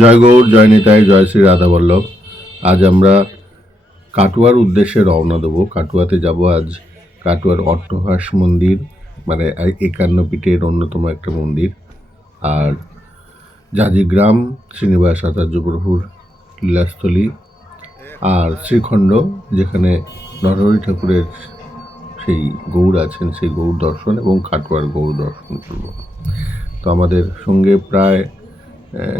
জয় গৌর, জয় নিতাই, জয় শ্রী রাধা বল্লভ। আজ আমরা কাটোয়ার উদ্দেশ্যে রওনা দেবো। কাটোয়াতে যাব আজ। কাটোয়ার অট্টহাস মন্দির, মানে 51 পীঠের অন্যতম একটা মন্দির। আর জাজিগ্রাম শ্রীনিবাস আচার্য প্রভুর লীলাস্থলী, আর শ্রীখণ্ড যেখানে নরহরি ঠাকুরের সেই গৌর আছেন, সেই গৌর দর্শন এবং কাটোয়ার গৌর দর্শন করব। তো আমাদের সঙ্গে প্রায়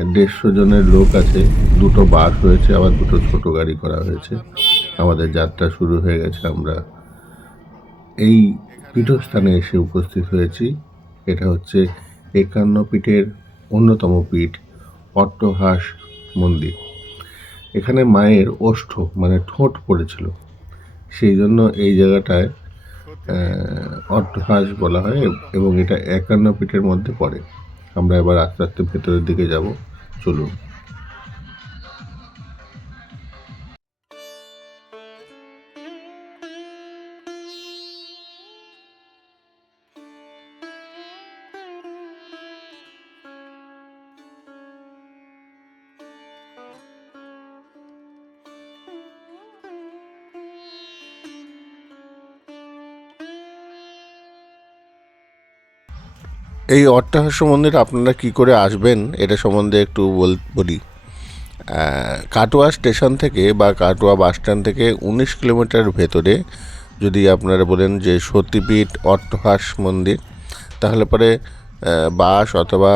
150 জনের লোক আছে। দুটো বাস হয়েছে, আবার দুটো ছোট গাড়ি করা হয়েছে। আমাদের যাত্রা শুরু হয়ে গেছে। আমরা এই পীঠস্থানে এসে উপস্থিত হয়েছি। এটা হচ্ছে 51 পীঠের অন্যতম পীঠ, অট্টহাস মন্দির। এখানে মায়ের ওষ্ঠ মানে ঠোঁট পড়েছিল, সেই জন্য এই জায়গাটায় অট্টহাস বলা হয় এবং এটা 51 পীঠের মধ্যে পড়ে। আমরা এবার আস্তে আস্তে ভেতরের দিকে যাব, চলুন। এই অট্টহাস্য মন্দির আপনারা কি করে আসবেন এটা সম্বন্ধে একটু বলি। কাটোয়া স্টেশন থেকে বা কাটোয়া বাস স্ট্যান্ড থেকে 19 কিলোমিটার ভেতরে যদি আপনারা বলেন যে সতীপীঠ অট্টহাস মন্দির, তাহলে পরে বাস অথবা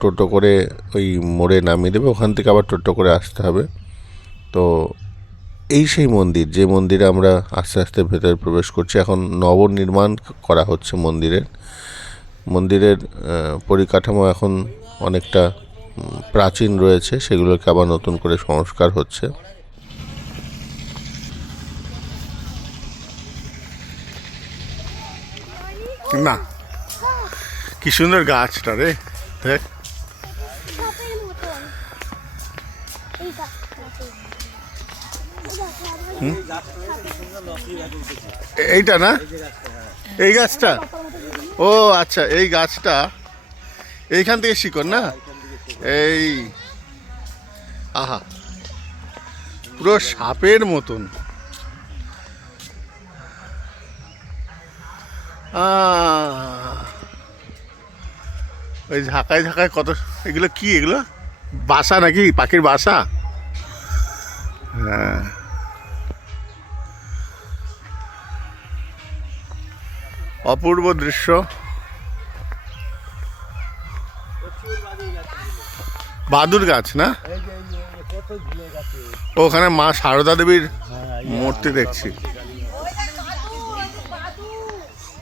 টোটো করে ওই মোড়ে নামিয়ে দেবে। ওখান থেকে আবার টোটো করে আসতে হবে। তো এই সেই মন্দির, যে মন্দিরে আমরা আস্তে আস্তে ভেতরে প্রবেশ করছি। এখন নবনির্মাণ করা হচ্ছে মন্দিরের পরিকাঠামো এখন অনেকটা প্রাচীন রয়েছে, সেগুলোকে আবার নতুন করে সংস্কার হচ্ছে। না, কি সুন্দর গাছটা রে, দেখ। এইটা না, এই গাছটা, ও আচ্ছা, এই গাছটা এইখান থেকে শিকড় না, এই আহা, পুরো সাপের মতন। ওই ঝাঁকায় ঝাঁকায় কত, এগুলো কি, এগুলো বাসা নাকি, পাখির বাসা? হ্যাঁ, অপূর্ব দৃশ্য। বাদুর গাছ না, ওখানে মা সারদা দেবীর মূর্তি দেখছি।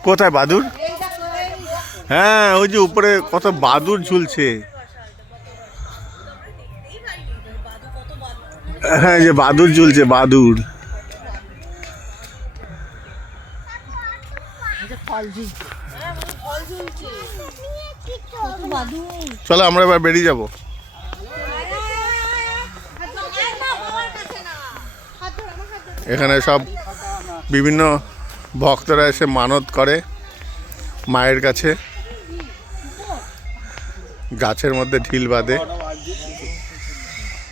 কোথায় বাদুর? হ্যাঁ, ওই যে উপরে কত বাদুর ঝুলছে। হ্যাঁ, যে বাদুর ঝুলছে, বাদুর। চলো আমরা এবার বেরিয়ে যাব। এখানে সব বিভিন্ন ভক্তরা এসে মানত করে মায়ের কাছে। গাছের মধ্যে ঢিল বাঁধে,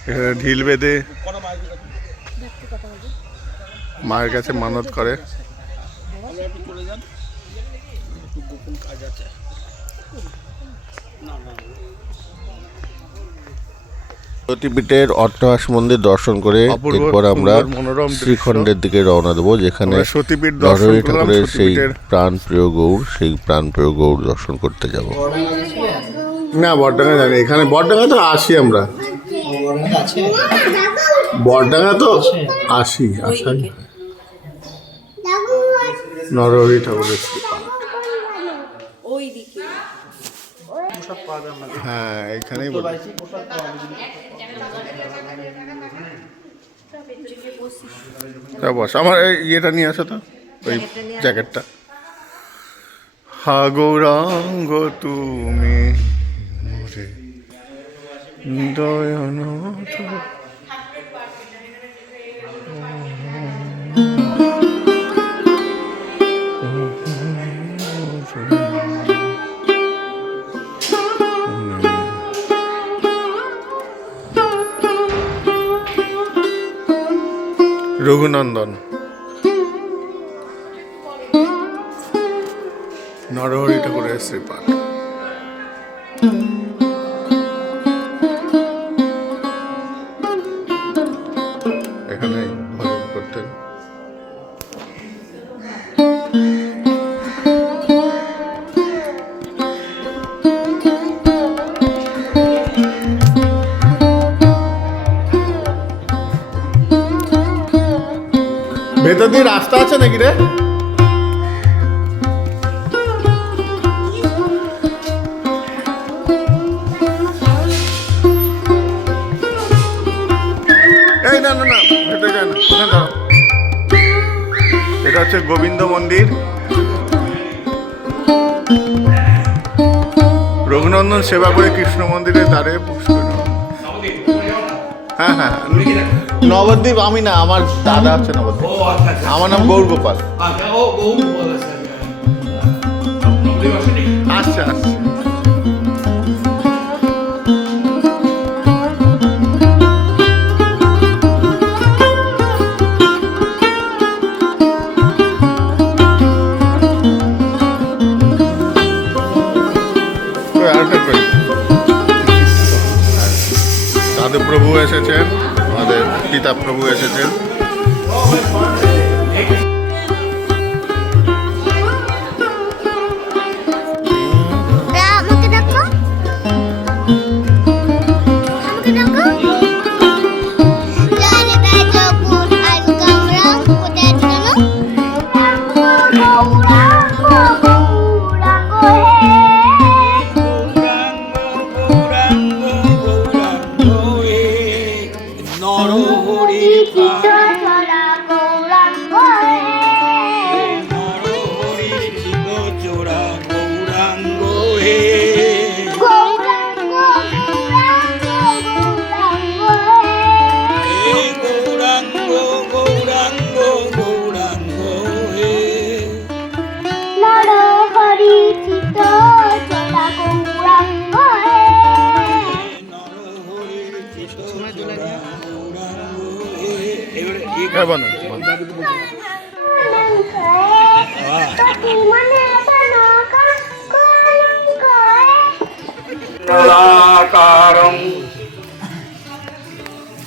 এখানে ঢিল বেঁধে মায়ের কাছে মানত করে। সতীপীঠের অট্টহাস মন্দির দর্শন করে এরপর আমরা শ্রীখণ্ডের দিকে রওনা দেবো, যেখানে নরহরি ঠাকুরের সেই প্রাণপ্রিয় গৌর, সেই প্রাণপ্রিয় গৌর দর্শন করতে যাব। না, বড়ডাঙ্গা জানি, এখানে বড়ডাঙ্গা তো আসি আমরা, বড়ডাঙ্গা তো আসি, আসাই নরহরি ঠাকুরের। হ্যাঁ, এইখানেই বস। আমার ইয়েটা নিয়ে আসো তো, ওই জ্যাকেটটা। হা গৌরাঙ্গ তুমি মোরে দয়ানাথ। রঘুনন্দন নরহরি ঠাকুরের শ্রীপাঠ। এখানে ভজন করতেন। ভেতর দিয়ে রাস্তা আছে নাকি রে? এই না না না, ভেতরে যায় না, ওখানে দাঁড়াও। এটা হচ্ছে গোবিন্দ মন্দির। রঘুনন্দন সেবা করে কৃষ্ণ মন্দিরের দ্বারে পুষ্কর। হ্যাঁ হ্যাঁ, নবদ্বীপ আমি না, আমার দাদা আছে নবদ্বীপ। আমার নাম গৌর গোপাল। আচ্ছা আচ্ছা। সাধু প্রভু এসেছেন, আমাদের পিতা প্রভু এসেছেন।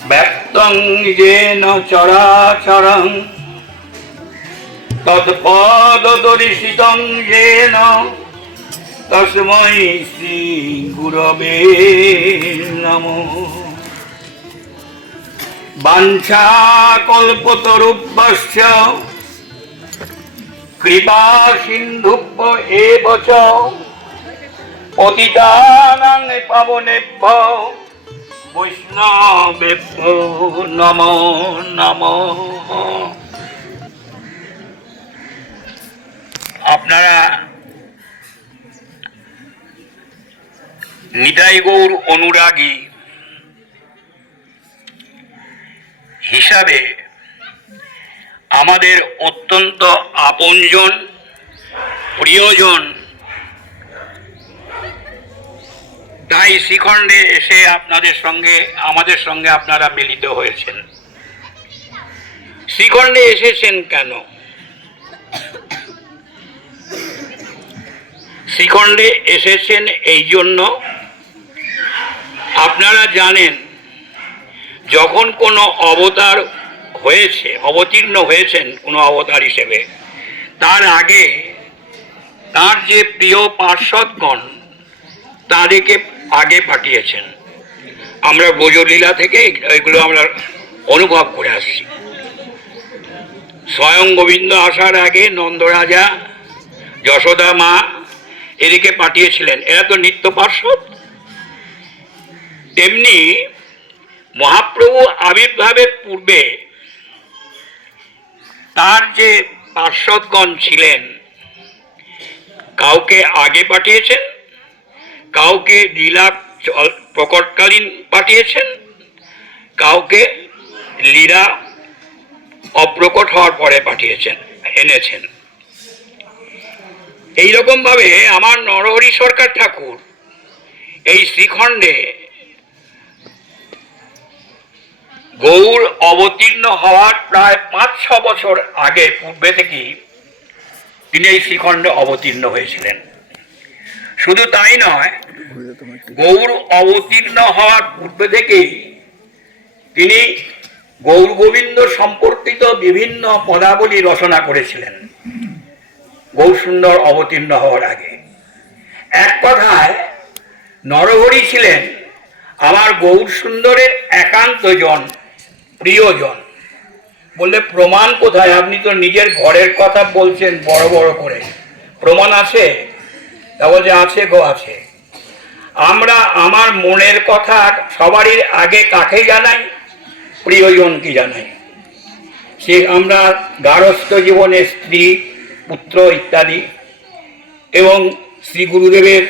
ব্যক্তং যেন চরাচরং তৎপদদর্শিতং যেন তস্मै শ্রী গুরবে নমঃ। বাঞ্ছাকল্পতরুভ্যশ্চ কৃপা সিন্ধুভ্য এব চ পতিতানাং পাবনেভ্যো বৈষ্ণবেভ্যো নমো নমঃ। আপনারা নিতাই গৌর অনুরাগী হিসাবে আমাদের অত্যন্ত আপনজন, প্রিয়জন, তাই শ্রীখণ্ডে এসে আমাদের সঙ্গে আপনারা মিলিত হয়েছেন। শ্রীখণ্ডে এসেছেন কেন? শ্রীখণ্ডে এসেছেন এই জন্য, আপনারা জানেন যখন কোনো অবতার হয়েছে, অবতীর্ণ হয়েছেন কোনো অবতার হিসেবে, তার আগে তার যে প্রিয় পার্ষদগণ তাদেরকে আগে পাঠিয়েছেন। আমরা ব্রজলীলা থেকে এগুলো আমরা অনুভব করে আসছি। স্বয়ং গোবিন্দ আসার আগে নন্দরাজা, যশোদা মা এদিকে পাঠিয়েছিলেন, এরা তো নিত্য পার্ষদ। তেমনি মহাপ্রভু আবির্ভাবের পূর্বে তার যে পার্ষদগণ ছিলেন, কাউকে আগে পাঠিয়েছেন, কাউকে লীলা প্রকটকালীন পাঠিয়েছেন, কাউকে লীলা অপ্রকট হওয়ার পরে এনেছেন। এইরকম ভাবে আমার নরহরি সরকার ঠাকুর এই শ্রীখণ্ডে গৌর অবতীর্ণ হওয়ার প্রায় 5-6 বছর আগে পূর্বে থেকেই তিনি এই শ্রীখণ্ডে অবতীর্ণ হয়েছিলেন। শুধু তাই নয়, গৌর অবতীর্ণ হওয়ার পূর্বে থেকেই তিনি গৌর গোবিন্দ সম্পর্কিত বিভিন্ন পদাবলী রচনা করেছিলেন গৌর সুন্দর অবতীর্ণ হওয়ার আগে। এক কথায় নরহরি ছিলেন আমার গৌর সুন্দরের একান্ত জন, প্রিয়জন। বললে প্রমাণ কোথায়? আপনি তো নিজের ঘরের কথা বলছেন বড় বড় করে, প্রমাণ আছে? তা বলছে আছে গো আছে। আমরা আমার মনের কথা সবারই আগে কাকে জানাই? প্রিয়জনকে জানাই। সে আমরা গারস্থ জীবনে স্ত্রী, পুত্র ইত্যাদি, এবং শ্রী গুরুদেবের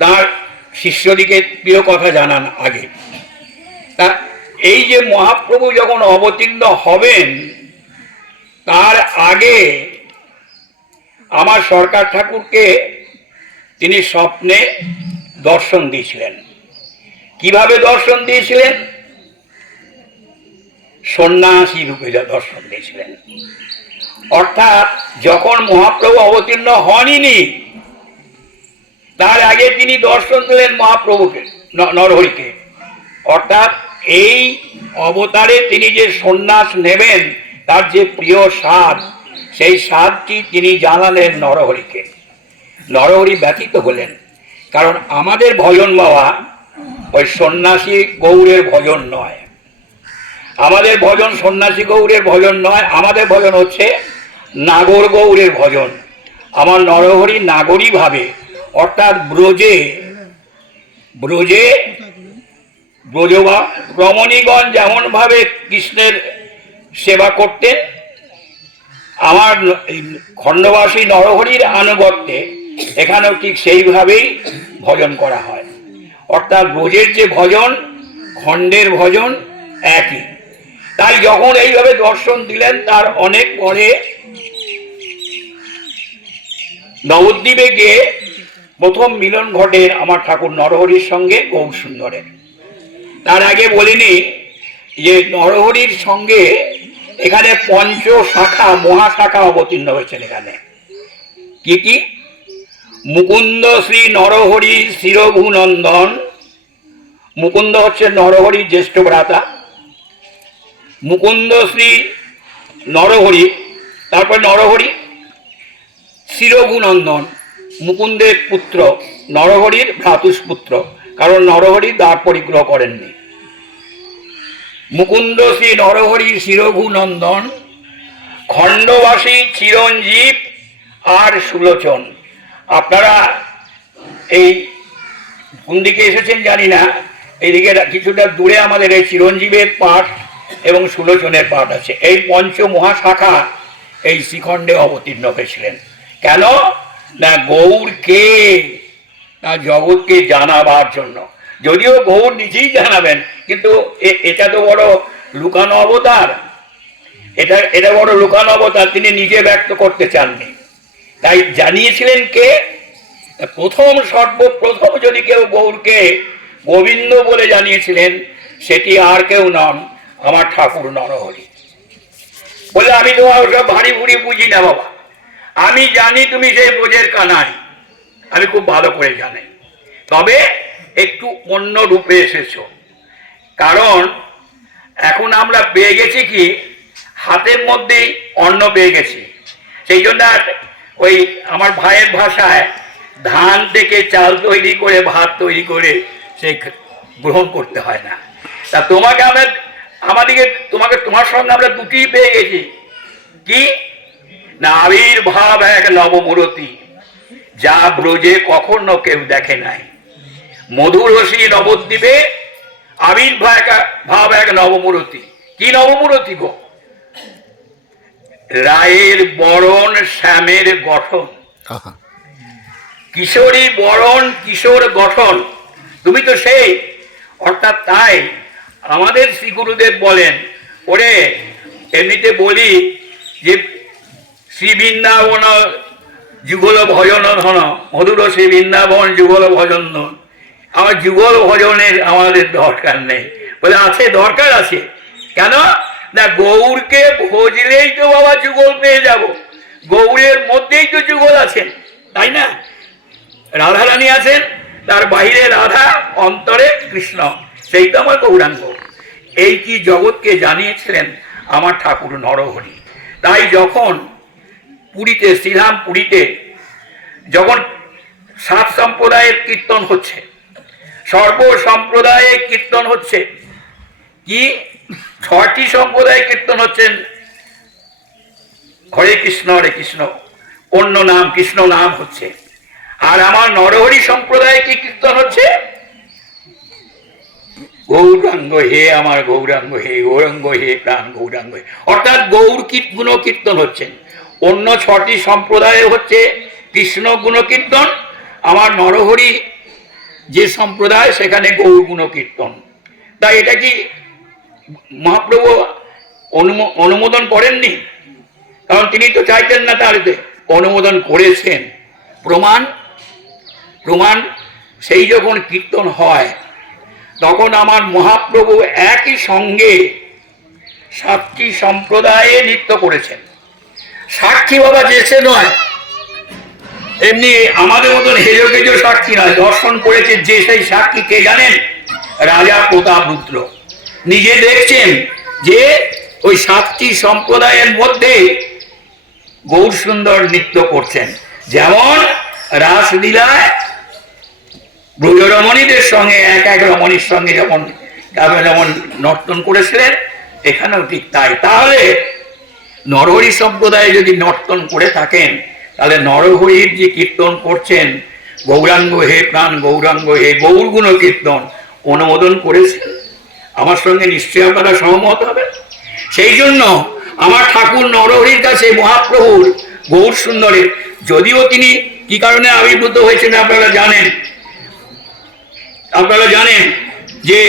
তার শিষ্যদিকে প্রিয় কথা জানান আগে। তা এই যে মহাপ্রভু যখন অবতীর্ণ হবেন তার আগে আমার সরকার ঠাকুরকে তিনি স্বপ্নে দর্শন দিয়েছিলেন। কিভাবে দর্শন দিয়েছিলেন? সন্ন্যাসী রূপে দর্শন দিয়েছিলেন। অর্থাৎ যখন মহাপ্রভু অবতীর্ণ হননি তার আগে তিনি দর্শন দিলেন মহাপ্রভুকে, নরহরিকে। অর্থাৎ এই অবতারে তিনি যে সন্ন্যাস নেবেন তার যে প্রিয় স্বাদ, সেই স্বাদটি তিনি জানালেন নরহরিকে। নরহরি ব্যথিত হলেন, কারণ আমাদের ভজন বাবা ওই সন্ন্যাসী গৌরের ভজন নয়। আমাদের ভজন সন্ন্যাসী গৌরের ভজন নয়, আমাদের ভজন হচ্ছে নাগর গৌরের ভজন। আমার নরহরি নাগরী ভাবে, অর্থাৎ ব্রজে ব্রজবা রমণীগণ যেমন ভাবে কৃষ্ণের সেবা করতেন, আমার খণ্ডবাসী নরহরির আনুগত্যে এখানেও ঠিক সেইভাবেই ভজন করা হয়। অর্থাৎ ব্রজের যে ভজন, খণ্ডের ভজন একই। তাই যখন এইভাবে দর্শন দিলেন তার অনেক পরে নবদ্বীপে গিয়ে প্রথম মিলন ঘটে আমার ঠাকুর নরহরির সঙ্গে গৌর সুন্দরের। তার আগে বলিনি যে নরহরির সঙ্গে এখানে পঞ্চ শাখা, মহাশাখা অবতীর্ণ হয়েছেন। এখানে কি কি? মুকুন্দ শ্রী নরহরি শিরঘুনন্দন। মুকুন্দ হচ্ছে নরহরির জ্যেষ্ঠ ভ্রাতা। মুকুন্দ শ্রী নরহরি, তারপর নরহরি শিরঘুনন্দন, মুকুন্দের পুত্র, নরহরির ভ্রাতুষ্পুত্র, কারণ নরহরি দ্বার পরিগ্রহ করেননি। মুকুন্দ শ্রী নরহরি শিরঘুনন্দন, খণ্ডবাসী চিরঞ্জীব আর সুলোচন। আপনারা এই কোন দিকে এসেছেন জানি না, এইদিকে কিছুটা দূরে আমাদের এই চিরঞ্জীবের পাঠ এবং সুলোচনের পাঠ আছে। এই পঞ্চ মহাশাখা এই শ্রীখণ্ডে অবতীর্ণ হয়েছিলেন। কেন না? গৌরকে, না জগৎকে জানাবার জন্য। যদিও গৌর নিজেই জানাবেন, কিন্তু এটা তো বড় লুকানো অবতার, এটা বড় লুকানো অবতার, তিনি নিজে ব্যক্ত করতে চাননি। তাই জানিয়েছিলেন কে? সর্বপ্রথম যদি কেউ গৌরকে গোবিন্দ বলে জানিয়েছিলেন সেটি আর কেউ নন, আমার ঠাকুর নরহরি। বলে আমি তোমার সব ভারী ভুড়ি বুঝি না বাবা, আমি জানি তুমি সেই বোঝের কানাই, আমি খুব ভালো করে জানি। তবে একটু অন্য রূপে এসেছো, কারণ এখন আমরা পেয়ে গেছি কি, হাতের মধ্যেই অন্ন পেয়ে গেছি। সেই জন্য ওই আমার ভাইয়ের ভাষায় ধান থেকে চাল তৈরি করে, ভাত তৈরি করে সেই গ্রহণ করতে হয় না। তা তোমাকে তোমার সঙ্গে আমরা দুটি পেয়ে গেছি। কি না? আবির্ভাব এক নবমূরতি, যা ব্রজে কখনো কেউ দেখে নাই। মধুরসী নবদ্বীপে আবির্ভাব এক নবমূরতি। কি নবমূরতি গো? রায়ের বরণ, শ্যামের গঠন, কিশোরী বরণ, কিশোর গঠন, তুমি তো সেই। অর্থাৎ তাই আমাদের শ্রী গুরুদেব বলেন, ওরে এমনিতে বলি যে শ্রী বৃন্দাবন যুগল ভজন ধন, মধুর শ্রী বৃন্দাবন যুগল ভজন ধন। আমার যুগল ভজনের আমাদের দরকার নেই। বলে আছে, দরকার আছে, কেন না, গৌরকে ভজলেই তো বাবা যুগল পেয়ে যাব, গৌরের মধ্যেই তো যুগল আছেন, তাই না? রাধারানী আছেন, তার বাইরে রাধা, অন্তরে কৃষ্ণ, সেই তো আমার গৌরাঙ্গ। এই কি জগৎকে জানিয়েছিলেন আমার ঠাকুর নরহরি। তাই যখন পুরীতে, শ্রীধাম পুরীতে যখন 7 সম্প্রদায়ের কীর্তন হচ্ছে, সর্ব সম্প্রদায়ে কীর্তন হচ্ছে, কি 6টি সম্প্রদায় কীর্তন হচ্ছেন হরে কৃষ্ণ অন্য নাম কৃষ্ণ নাম হচ্ছে, আর আমার নরহরি সম্প্রদায় কি কীর্তন হচ্ছে, গৌরাঙ্গ হে আমার গৌরাঙ্গ হে, গৌরাঙ্গ হে প্রাণ গৌরাঙ্গ হে, অর্থাৎ গৌর গুণ কীর্তন হচ্ছেন। অন্য 6টি সম্প্রদায়ে হচ্ছে কৃষ্ণ গুণ কীর্তন, আমার নরহরি যে সম্প্রদায় সেখানে গৌর গুণ কীর্তন। তাই এটা কি মহাপ্রভু অনুমোদন করেননি? কারণ তিনি তো চাইতেন না, তারতে অনুমোদন করেছেন। প্রমাণ সেই যখন কীর্তন হয় তখন আমার মহাপ্রভু একই সঙ্গে 7টি সম্প্রদায়ে নৃত্য করেছেন। সাক্ষী বাবা যেছে নয়, এমনি আমাদের মতন হেজো কেজো সাক্ষী নয়, দর্শন করেছে যে সেই সাক্ষী কে জানেন? রাজা প্রতাপ রুদ্র নিজে দেখছেন যে ওই 7টি সম্প্রদায়ের মধ্যে গৌর সুন্দর নৃত্য করছেন। যেমন রাসলীলায় ব্রজরমণীদের সঙ্গে এক রমণীর সঙ্গে যেমন নর্তন করেছিলেন, এখানেও ঠিক তাই। তাহলে নরহরি সম্প্রদায়ে যদি নর্তন করে থাকেন, তাহলে নরহরির যে কীর্তন করছেন গৌরাঙ্গ হে প্রাণ গৌরাঙ্গ হে, গৌর গুণ কীর্তন অনুমোদন করেছেন, আমার সঙ্গে নিশ্চয়ই আপনারা সহমত হবেন। সেই জন্য আমার ঠাকুর নরহরির কাছে মহাপ্রভুর গৌর সুন্দরের, যদিও তিনি কি কারণে আবির্ভূত হয়েছেন আপনারা জানেন যে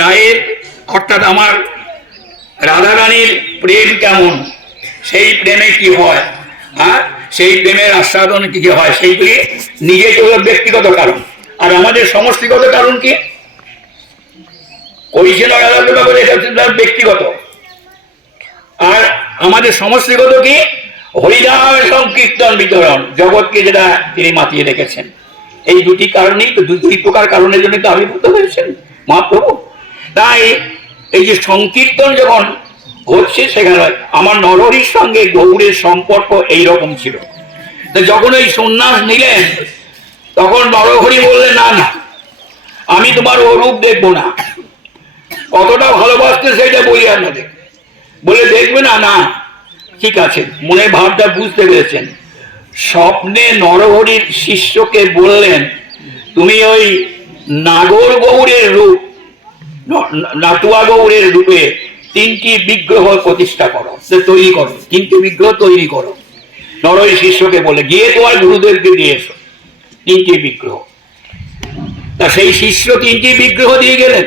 রায়ের অর্থাৎ আমার রাধারানীর প্রেম কেমন, সেই প্রেমে কি হয়, সেই প্রেমের আস্বাদন কি হয়, সেইগুলি নিজে তো ব্যক্তিগত কারণ। আর আমাদের সমষ্টিগত কারণ কি করেছিল ব্যক্তিগত, আর আমাদের সমষ্টিগত কি হরিনাম সংকীর্তন বিতরণ জগৎকে, যেটা তিনি মাতিয়ে রেখেছেন। এই দুটি কারণেই তো, দুই প্রকার কারণের জন্য তো আবির্ভূত হয়েছেন মহাপ্রভু। তাই এই যে সংকীর্তন যখন হচ্ছে, সেখানে আমার নরহরির সঙ্গে গৌরের সম্পর্ক এইরকম ছিল। তো যখন এই সন্ন্যাস নিলেন, তখন নরহরি বললেন, না না, আমি তোমার ও রূপ দেখবো না, কতটা ভালোবাসতে সেটা বলি আপনাদের, বলে দেখবে না, না ঠিক আছে, মনে ভাবটা বুঝতে পেরেছেন। স্বপ্নে নরহরির শিষ্যকে বললেন, তুমি ওই নাগর গৌরের রূপ, নাটুয়া গৌরের রূপে 3টি বিগ্রহ প্রতিষ্ঠা করো, তৈরি করো, 3টি বিগ্রহ তৈরি করো। নরহরি শিষ্যকে বলে, গিয়ে তোমার গুরুদেবকে দিয়ে এসো 3টি বিগ্রহ। তা সেই শিষ্য 3টি বিগ্রহ দিয়ে গেলেন।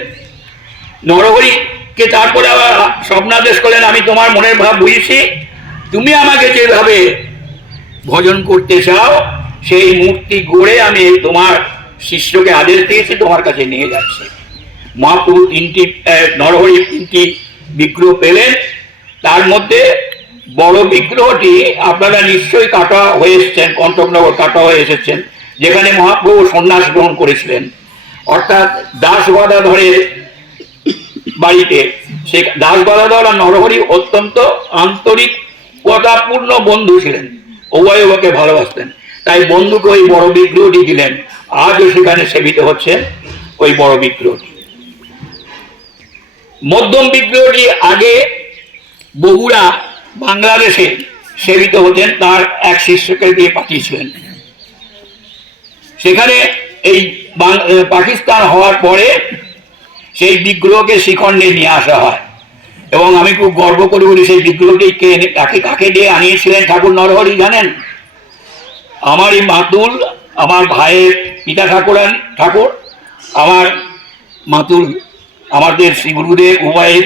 নরহরিকে তারপরে আবার স্বপ্নাদেশ করলেন, আমি তোমার মনের ভাব বুঝেছি, তুমি আমাকে যেভাবে ভজন করতে চাও সেই মূর্তি গড়ে আমি তোমার শিষ্যকে আদেশ দিয়েছি, তোমার কাছে নিয়ে যাচ্ছে। মহাপ্রভু নরহরি 3টি বিগ্রহ পেলেন। তার মধ্যে বড় বিগ্রহটি আপনারা নিশ্চয়ই কাটা হয়ে এসেছেন, কণ্টকনগর কাটা হয়ে এসেছেন, যেখানে মহাপ্রভু সন্ন্যাস গ্রহণ করেছিলেন, অর্থাৎ দাস গদাধরের বাড়িতে। সে দাস গদাধর আর নরহরি অত্যন্ত আন্তরিকতাপূর্ণ বন্ধু ছিলেন, উভয় উভয়কে ভালোবাসতেন। তাই বন্ধুকে ওই বড় বিগ্রহটি দিলেন। আজও সেখানে সেবিত হচ্ছে ওই বড় বিগ্রহটি। মধ্যম বিগ্রহটি আগে বগুড়া বাংলাদেশে সেবিত হতেন, তার এক শিষ্যকে দিয়ে পাঠিয়েছিলেন। সেখানে এই পাকিস্তান হওয়ার পরে সেই বিগ্রহকে শিখণ্ডে নিয়ে আসা হয়, এবং আমি খুব গর্ব করি বলি সেই বিগ্রহটি কাকে দিয়ে আনিয়েছিলেন ঠাকুর নরহরি জানেন? আমারই মাতুল, আমার ভাইয়ের পিতা ঠাকুর, আমার মাতুল, আমাদের শ্রী গুরুদেব উভয়ের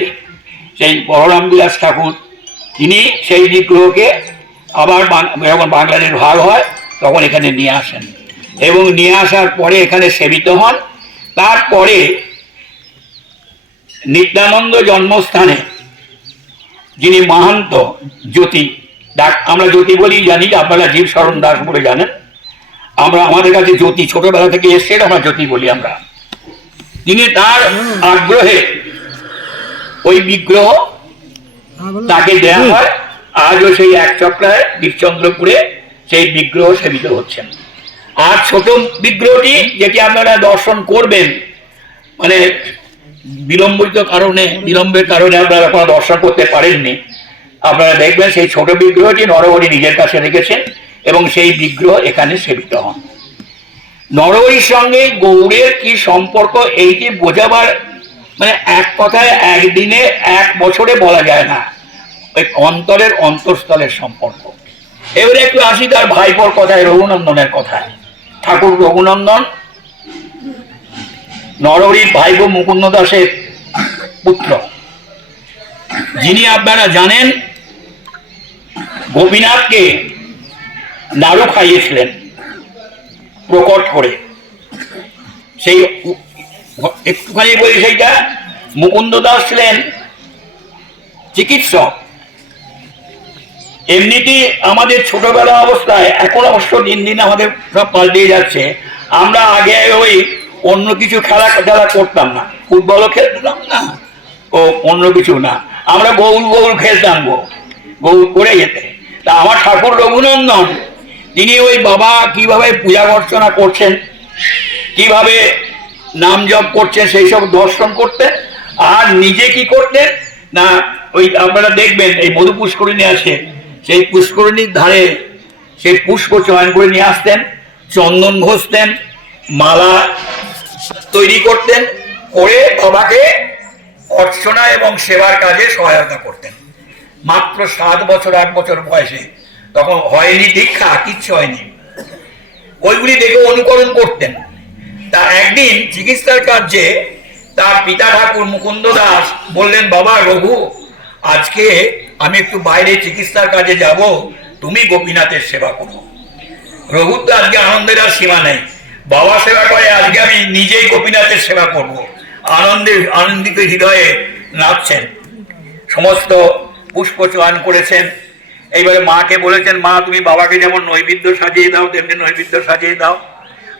সেই বলরাম বিলাস ঠাকুর, তিনি সেই বিগ্রহকে আবার যখন বাংলাদেশ ভাগ হয় তখন এখানে নিয়ে আসেন, এবং নিয়ে আসার পরে এখানে সেবিত হন। তারপরে নিত্যানন্দ জন্মস্থানে যিনি মাহান্ত জ্যোতি, আমরা জ্যোতি বলি জানি, আপনারা জীব শরণ দাস বলে জানেন, আমরা আমাদের কাছে জ্যোতি ছোটবেলা থেকে এসছে, আমরা জ্যোতি বলি আমরা। তিনি তার আগ্রহে ওই বিগ্রহ তাকে দেয়া হয়। আজও সেই এক চক্রায় বীরচন্দ্রপুরে সেই বিগ্রহ সেবিত হচ্ছেন। আর ছোট বিগ্রহটি যেটি আপনারা দর্শন করবেন, মানে বিলম্বের কারণে আপনারা কোনো দর্শন করতে পারেননি, আপনারা দেখবেন সেই ছোট বিগ্রহটি নরহরি নিজের কাছে রেখেছেন এবং সেই বিগ্রহ এখানে সেবিত হন। নরহরির সঙ্গে গৌড়ের কি সম্পর্ক এইটি বোঝাবার, মানে এক কথায় একদিনে এক বছরে বলা যায় না, ওই অন্তরের অন্তঃস্থলের সম্পর্ক। এবারে একটু আসি তার ভাইপোর কথায়, রঘুনন্দনের কথায়। ঠাকুর রঘুনন্দন নরহরির ভাইপো মুকুন্দ দাসের পুত্র, যিনি আপনারা জানেন গোপীনাথকে নাড়ু খাইয়েছিলেন প্রকট করে। সেই একটুখানি বলি, সেইটা মুকুন্দ দাস ছিলেন চিকিৎসক। এমনিতেই আমাদের ছোটবেলা অবস্থায়, এখন অবশ্য দিন দিন আমাদের সব পাল্টে যাচ্ছে, আমরা আগে ওই অন্য কিছু খেলা করতাম না, ফুটবলও খেলতাম না, ও অন্য কিছু না, আমরা গৌল খেলতাম, গৌল করে যেতে। তা আমার ঠাকুর রঘুনন্দন তিনি ওই বাবা কিভাবে পূজা অর্চনা করছেন, কিভাবে নাম জপ করছেন, সেই সব দর্শন করতেন। আর নিজে কি করতেন না, ওই আপনারা দেখবেন এই মধু পুষ্করিণী আছে, সেই পুষ্করিণীর ধারে সেই পুষ্প চয়ন করে নিয়ে আসতেন, চন্দন ঘষতেন, মালা তৈরি করতেন, করে বাবাকে অর্চনা এবং সেবার কাজে সহায়তা করতেন। মাত্র 7 বছর 8 বছর বয়সে, তখন হয়নি দীক্ষা, কিচ্ছু হয়নি, ওইগুলি দেখে অনুকরণ করতেন। তা একদিন চিকিৎসার কার্যে তার পিতা ঠাকুর মুকুন্দ দাস বললেন, বাবা রঘু, আজকে আমি একটু বাইরে চিকিৎসার কাজে যাব, তুমি গোপীনাথের সেবা করো। রঘুর তো আজকে আনন্দের আর সীমা নেই, বাবা সেবা করে, আজকে আমি নিজেই গোপীনাথের সেবা করব। আনন্দিত হৃদয়ে নাচছেন, সমস্ত পুষ্প চয়ন করেছেন। এইবারে মাকে বলেছেন, মা তুমি বাবাকে যেমন নৈবেদ্য সাজিয়ে দাও তেমনি নৈবেদ্য সাজিয়ে দাও।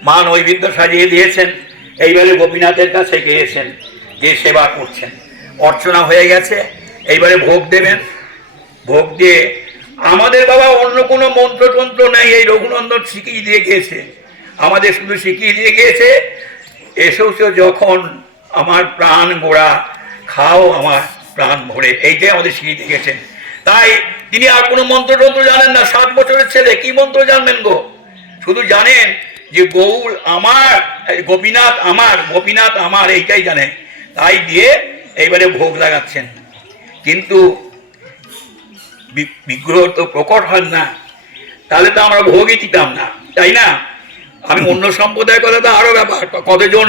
মা নৈবেদ্য সাজিয়ে দিয়েছেন। এইবারে গোপীনাথের কাছে গিয়েছেন, যে সেবা করছেন, অর্চনা হয়ে গেছে, এইবারে ভোগ দেবেন। ভোগ দিয়ে, আমাদের বাবা অন্য কোনো মন্ত্রতন্ত্র নেই, এই রঘুনন্দন শিখিয়ে দিয়ে গিয়েছে, আমাদের শুধু শিখিয়ে দিয়ে গিয়েছে, এসেও যখন আমার প্রাণ গোড়া খাও আমার প্রাণ ভরে, এইটাই আমাদের শিখিয়ে দিয়ে গেছেন। তাই তিনি আর কোনো মন্ত্রতন্ত্র জানেন না। 7 বছরের ছেলে কি মন্ত্র জানবেন গো, শুধু জানেন যে গৌর আমার, গোপীনাথ আমার, গোপীনাথ আমার, এইটাই জানে। তাই দিয়ে এইবারে ভোগ লাগাচ্ছেন। কিন্তু বিগ্রহ তো প্রকট হন না, তাহলে তো আমরা ভোগই দিতাম না, তাই না? আমি অন্য সম্প্রদায়ের কথা তো আরো ব্যাপার, কতজন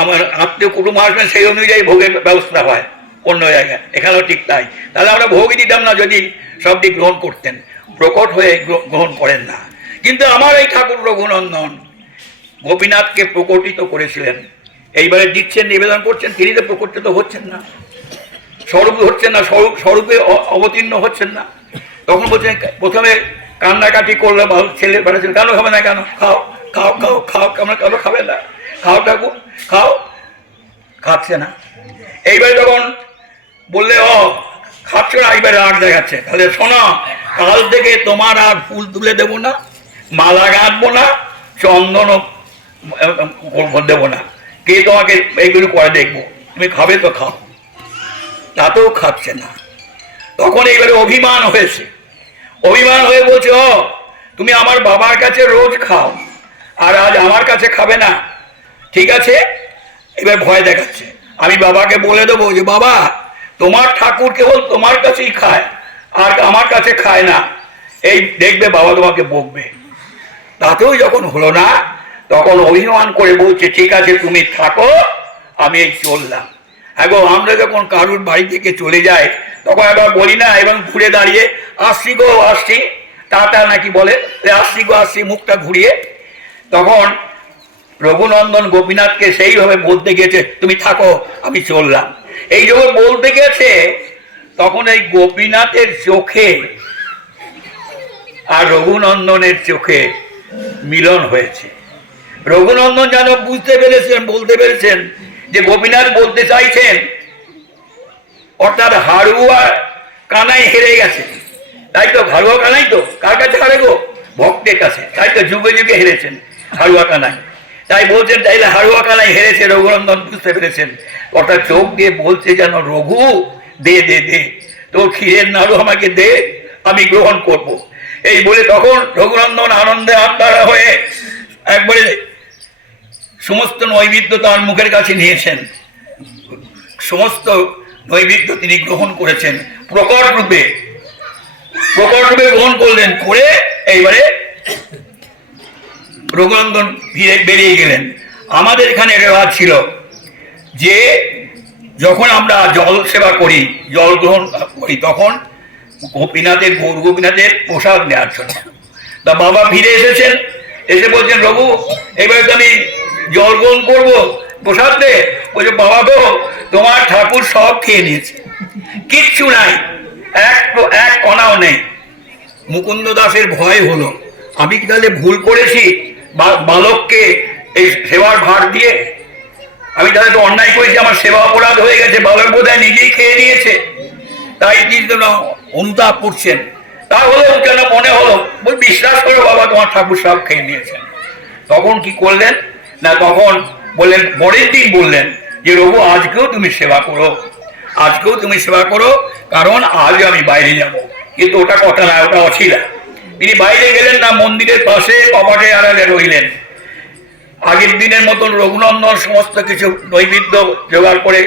আমার আত্মীয় কুটুম্ব আসবেন সেই অনুযায়ী ভোগের ব্যবস্থা হয় অন্য জায়গায়, এখানেও ঠিক তাই। তাহলে আমরা ভোগই দিতাম না যদি সবটি গ্রহণ করতেন, প্রকট হয়ে গ্রহণ করেন না। কিন্তু আমার এই ঠাকুর রঘুনন্দন গোপীনাথকে প্রকটিত করেছিলেন, এইবারে দিচ্ছেন, নিবেদন করছেন, তিনি তো প্রকটিত হচ্ছেন না, স্বরূপ হচ্ছেন না, স্বরূপে অবতীর্ণ হচ্ছেন না। তখন বলছেন, প্রথমে কান্নাকাটি করলো, ছেলে বেড়াচ্ছিল, কেন খাবে না, কেন খাও খাও খাও খাও, আমরা কেন খাবে না, খাও ঠাকুর খাও, খাচ্ছে না। এইবারে তখন বললে, ও খাচ্ছ না, এইবারে রাগ দেখাচ্ছে, তাহলে শোনো, কাল থেকে তোমার আর ফুল তুলে দেবো না, মালা গাঁথবো না, চন্দনও দেবো না, কে তোমাকে এইগুলো করে দেখবো, তুমি খাবে তো খাও। তাতেও খাচ্ছে না। তখন এইবারে অভিমান হয়েছে, অভিমান হয়ে বলছে, ও তুমি আমার বাবার কাছে রোজ খাও আর আজ আমার কাছে খাবে না, ঠিক আছে। এবার ভয় দেখাচ্ছে, আমি বাবাকে বলে দেবো যে বাবা তোমার ঠাকুর কেবল তোমার কাছেই খায় আর আমার কাছে খায় না, এই দেখবে বাবা তোমাকে বকবে। তাতেও যখন হলো না, তখন অভিমান করে বলছে, ঠিক আছে তুমি থাকো, আমি এই চললাম। এখন আমরা যখন কারুর বাড়ি থেকে চলে যাই, তখন একবার বলি না, এবং ঘুরে দাঁড়িয়ে আসছি গো আসছি, টাটা নাকি বলে, আসছি গো আসছি, মুখটা ঘুরিয়ে। তখন রঘুনন্দন গোপীনাথকে সেইভাবে বলতে গিয়েছে, তুমি থাকো আমি চললাম। এই যখন বলতে গেছে তখন এই গোপীনাথের চোখে আর রঘুনন্দনের চোখে মিলন হয়েছে। রঘুনন্দন যেন বুঝতে পেরেছেন, বলতে পেরেছেন যে গোপীনাথ বলতে চাইছেন, অর্থাৎ হাড়ুয়া কানাই হেরে গেছে, তাই তো। হাড়ুয়া কানাই তো কার কাছে হারে গো? ভক্তের কাছে, তাই তো। যুগে যুগে হেরেছেন হাড়ুয়া কানাই, তাই বলছেন তাইলে হাড়ুয়া কানাই হেরেছে। রঘুনন্দন বুঝতে পেরেছেন, অর্থাৎ চোখ দিয়ে বলছে যেন রঘু দে দে দে, তোর ক্ষীরের নাড়ু আমাকে দে, আমি গ্রহণ করব। এই বলে তখন রঘুনন্দন আনন্দে আত্মারা হয়ে একবারে সমস্ত নৈবেদ্য তার মুখের কাছে নিয়েছেন। সমস্ত নৈবেদ্য তিনি গ্রহণ করেছেন, প্রকট রূপে গ্রহণ করলেন। করে এইবারে রঘুনন্দন ফিরে বেরিয়ে গেলেন। আমাদের এখানে রেওয়াজ ছিল যে যখন আমরা জল সেবা করি, জল গ্রহণ করি, তখন গোপীনাথের, গৌর গোপীনাথের প্রসাদ নেওয়ার জন্য তা বাবা ফিরে এসেছেন। এসে বলছেন, রঘু এবারে তো আমি জল গ্রহণ করবো, প্রসাদ দে। বলছে, বাবা গো তোমার ঠাকুর সব খেয়ে নিয়েছে, কিচ্ছু নাই, এক কণাও নেই। মুকুন্দ দাসের ভয় হলো, আমি কি তাহলে ভুল করেছি বালককে এই সেবার ভার দিয়ে? আমি তাহলে তো অন্যায় করেছি, আমার সেবা অপরাধ হয়ে গেছে, বালক বোধহয় নিজেই খেয়ে নিয়েছে। তাই তিনি যেন অনুতাপ করছেন। তাহলেও যেন মনে হলো, বিশ্বাস করো বাবা তোমার ঠাকুর সব খেয়ে নিয়েছেন। তখন কি করলেন না, তখন বললেন, পরের দিন বললেন যে রঘু আজকেও তুমি সেবা করো, আজকেও তুমি সেবা করো, কারণ আজ আমি বাইরে যাব। কিন্তু ওটা কথা না, ওটা অছিলা। তিনি বাইরে গেলেন না, মন্দিরের পাশে কপাটে আড়ালে রইলেন। আগের দিনের মতন রঘুনন্দন সমস্ত কিছু নৈবেদ্য জোগাড় করে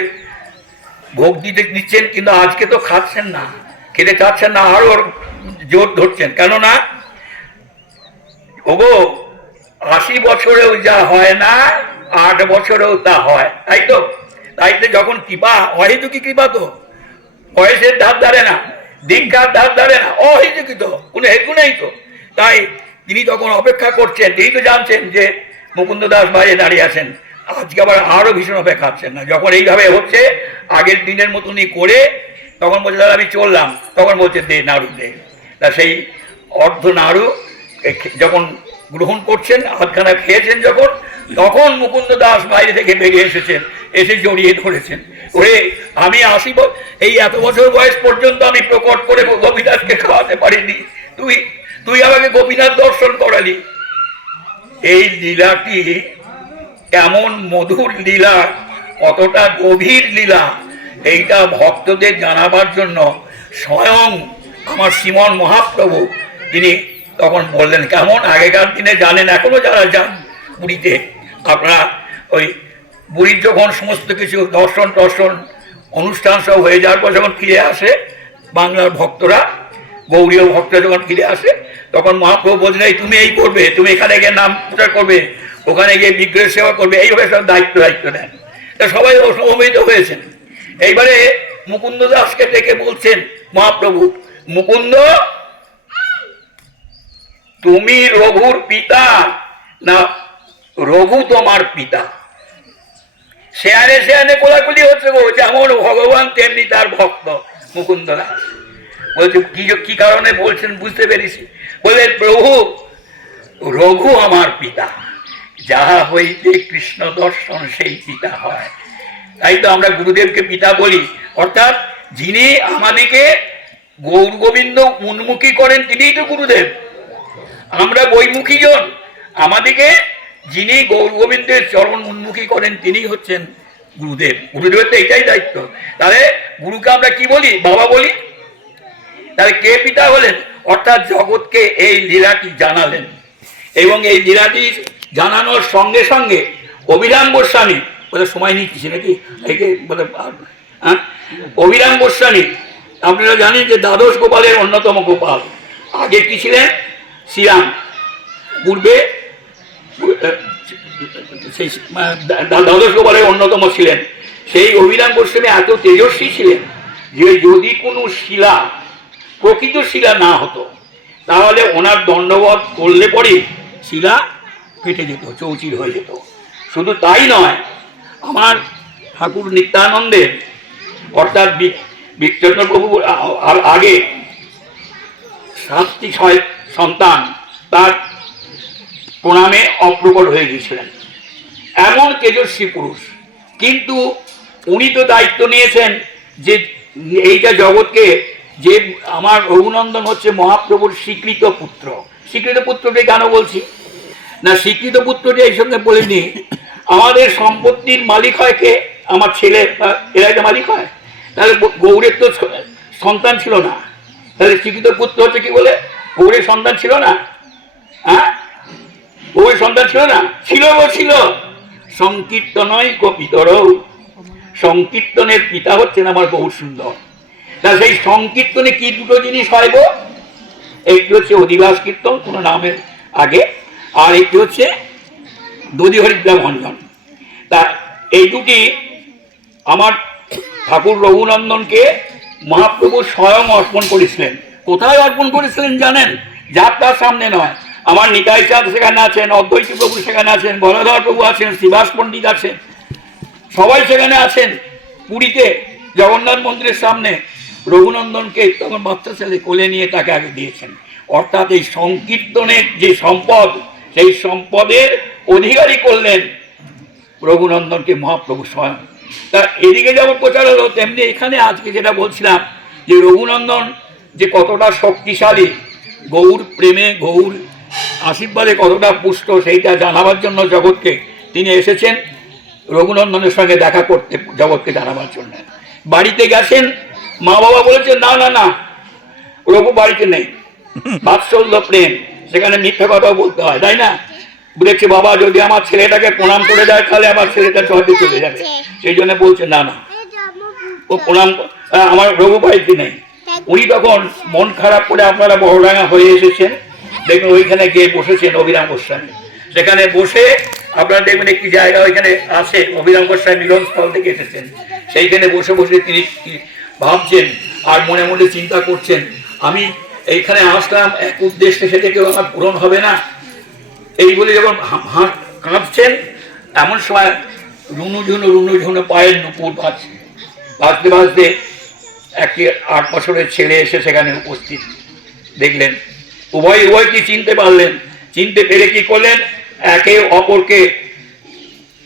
ভোগ দিচ্ছেন, কিন্তু আজকে তো খাচ্ছেন না, খেতে চাচ্ছেন না, আরো জোর ধরছেন। কেননা ওগো 80 বছরেও যা হয় না, 8 বছরেও তা হয়, তাই তো। তাই তো যখন কৃপা, অহেতুকি কৃপা তো, বয়সের ধার ধারে না, দীক্ষার ধার ধারে না, অহেতুকি তো, কোনো হেতু নেই তো। তাই তিনি তখন অপেক্ষা করছেন। তিনি তো জানছেন যে মুকুন্দ দাস বাইরে দাঁড়িয়ে আছেন, আজকে আবার আরো ভীষণ অপেক্ষা খাচ্ছেন না। যখন এইভাবে হচ্ছে আগের দিনের মতনই করে, তখন বলছে, দাদা আমি চললাম। তখন বলছে, দে নাড়ু দে। তা সেই অর্ধ নাড়ু যখন গ্রহণ করছেন, হাতখানা খেয়েছেন যখন, তখন মুকুন্দ দাস বাইরে থেকে বেরিয়ে এসেছেন, এসে জড়িয়ে ধরেছেন। ওরে আমি 80 এই এত বছর বয়স পর্যন্ত আমি প্রকট করে গোপীনাথকে খাওয়াতে পারিনি, তুই আমাকে গোপীনাথ দর্শন করালি। এই লীলাটি কেমন মধুর লীলা, কতটা গভীর লীলা, এইটা ভক্তদের জানাবার জন্য স্বয়ং আমার শ্রীমন মহাপ্রভু তিনি তখন বললেন। কেমন আগেকার দিনে জানেন, এখনো যারা যান পুরীতে, আপনারা ওই বুড়ির যখন সমস্ত কিছু দর্শন অনুষ্ঠান সব হয়ে যাওয়ার পর যখন ফিরে আসে বাংলার ভক্তরা, গৌরীয় ভক্তরা যখন ফিরে আসে, তখন মহাপ্রভু বলছেন, এই তুমি এই করবে, তুমি এখানে গিয়ে নাম প্রচার করবে, ওখানে গিয়ে বিগ্রহের সেবা করবে, এইভাবে সব দায়িত্ব নেন। তা সবাই সমবেত হয়েছেন। এইবারে মুকুন্দ দাসকে ডেকে বলছেন মহাপ্রভু, মুকুন্দ তুমি রঘুর পিতা না রঘু তোমার পিতা? শেয়ানে কোলাকুলি হচ্ছে গো, যেমন ভগবান তেমনি তার ভক্ত মুকুন্দ দাস। বলছে, কি কারণে বলছেন বুঝতে পেরেছি। বললেন, প্রভু রঘু আমার পিতা, যাহা হইতে কৃষ্ণ দর্শন সেই পিতা হয়। তাই তো আমরা গুরুদেবকে পিতা বলি, অর্থাৎ যিনি আমাদেরকে গৌর গোবিন্দ উন্মুখী করেন তিনিই তো গুরুদেব। আমরা বৈমুখী জন, আমাদেরকে যিনি গৌর গোবিন্দের চরণ উন্মুখী করেন তিনি হচ্ছেন গুরুদেব। গুরুদেবের তো এইটাই দায়িত্ব। তাহলে গুরুকে আমরা কি বলি? বাবা বলি। তাহলে কে পিতা হলেন? অর্থাৎ জগৎকে এই লীলাটি জানালেন। এবং এই লীলাটি জানানোর সঙ্গে সঙ্গে অভিরাম গোস্বামী, বলে সময় নিচ্ছি নাকি বলে, অভিরাম গোস্বামী আপনারা জানেন যে দ্বাদশ গোপালের অন্যতম গোপাল। আগে কি ছিলেন? শ্রীরাম। পূর্বে সেই দ্বাদশ গোপালের অন্যতম ছিলেন। সেই অভিরাম গোস্বামী এত তেজস্বী ছিলেন যে যদি কোনো শিলা প্রকৃত শিলা না হতো তাহলে ওনার দণ্ডবধ করলে পরে শিলা ফেটে যেত, চৌচির হয়ে যেত। শুধু তাই নয়, আমার ঠাকুর নিত্যানন্দের অর্থাৎ বিচন্দ্র প্রভু আর আগে 7টি সন্তান তার প্রণামে অপ্রকট হয়ে গিয়েছিলেন, এমন তেজস্বী পুরুষ। কিন্তু উনি তো দায়িত্ব নিয়েছেন যে এইটা জগৎকে, যে আমার রঘুনন্দন হচ্ছে মহাপ্রভুর স্বীকৃত পুত্র। স্বীকৃত পুত্রটি কেন বলছি না, স্বীকৃত পুত্রটি এই সঙ্গে বলিনি, আমাদের সম্পত্তির মালিক হয় কে? আমার ছেলে, এরা একটা মালিক হয়। তাহলে গৌরের তো সন্তান ছিল না, তাহলে স্বীকৃত পুত্র হচ্ছে কি বলে? গৌরের সন্তান ছিল না? হ্যাঁ, গৌরের সন্তান ছিল না? ছিল। সংকীর্তনই কপিতর, সংকীর্তনের পিতা হচ্ছেন আমার গৌর সুন্দর। তা সেই সংকীর্তনে কি দুটো জিনিস হয় গো? একটি হচ্ছে অধিবাস কীর্তন কোনো নামের আগে, আর একটি হচ্ছে দধি হরিদ্রা ভঞ্জন। তা এই দুটি আমার ঠাকুর রঘুনন্দনকে মহাপ্রভু স্বয়ং অর্পণ করেছিলেন। কোথায় অর্পণ করেছিলেন জানেন? যাত্রার সামনে নয়। আমার নিতাই চাঁদ সেখানে আছেন, অদ্বৈত প্রভু সেখানে আছেন, বলধর প্রভু আছেন, শ্রীবাস পণ্ডিত আছেন, সবাই সেখানে আছেন। পুরীতে জগন্নাথ মন্দিরের সামনে রঘুনন্দনকে তখন বাচ্চা ছেলে কোলে নিয়ে তাকে আগে দিয়েছেন। অর্থাৎ এই সংকীর্তনের যে সম্পদ, সেই সম্পদের অধিকারী করলেন রঘুনন্দনকে মহাপ্রভু স্বয়ং। তা এদিকে যেমন প্রচার হলো, তেমনি এখানে আজকে যেটা বলছিলাম যে রঘুনন্দন যে কতটা শক্তিশালী, গৌর প্রেমে গৌর আশীর্বাদে কতটা পুষ্ট, সেইটা জানাবার জন্য জগৎকে তিনি এসেছেন রঘুনন্দনের সঙ্গে দেখা করতে, জগৎকে জানাবার জন্য। বাড়িতে গেছেন, মা বাবা বলেছেন না না না, রঘু বাড়িতে নেই। বাৎসল্য প্রেম, সেখানে মিথ্যা কথাও বলতে হয়, তাই না? বলেছে বাবা যদি আমার ছেলেটাকে প্রণাম করে দেয় তাহলে আমার ছেলেটা চলে চলে যাবে, সেই জন্য বলছে না না, ও প্রণাম, আমার রঘু বাড়িতে নেই। উনি তখন মন খারাপ করে, আপনারা বড়ডাঙ্গা হয়ে এসেছেন, দেখবেন ওইখানে গিয়ে বসেছেন অভিরাম গোস্বামী। সেখানে বসে আপনারা দেখবেন একটি জায়গা ওইখানে আছে, অভিরাম গোস্বামী মিলনস্থল থেকে এসেছেন, সেইখানে বসে বসে তিনি ভাবছেন আর মনে মনে চিন্তা করছেন, আমি এইখানে আসলাম এক উদ্দেশ্যে, সেটা কেউ আমার পূরণ হবে না, এই বলে যখন কাঁদছেন, এমন সময় রুনু ঝুনু পায়ের নুপুর বাজতে বাজতে একটি 8 বছরের ছেলে এসে সেখানে উপস্থিত। দেখলেন উভয়কে চিনতে পারলেন, চিনতে পেরে কি করলেন, একে অপরকে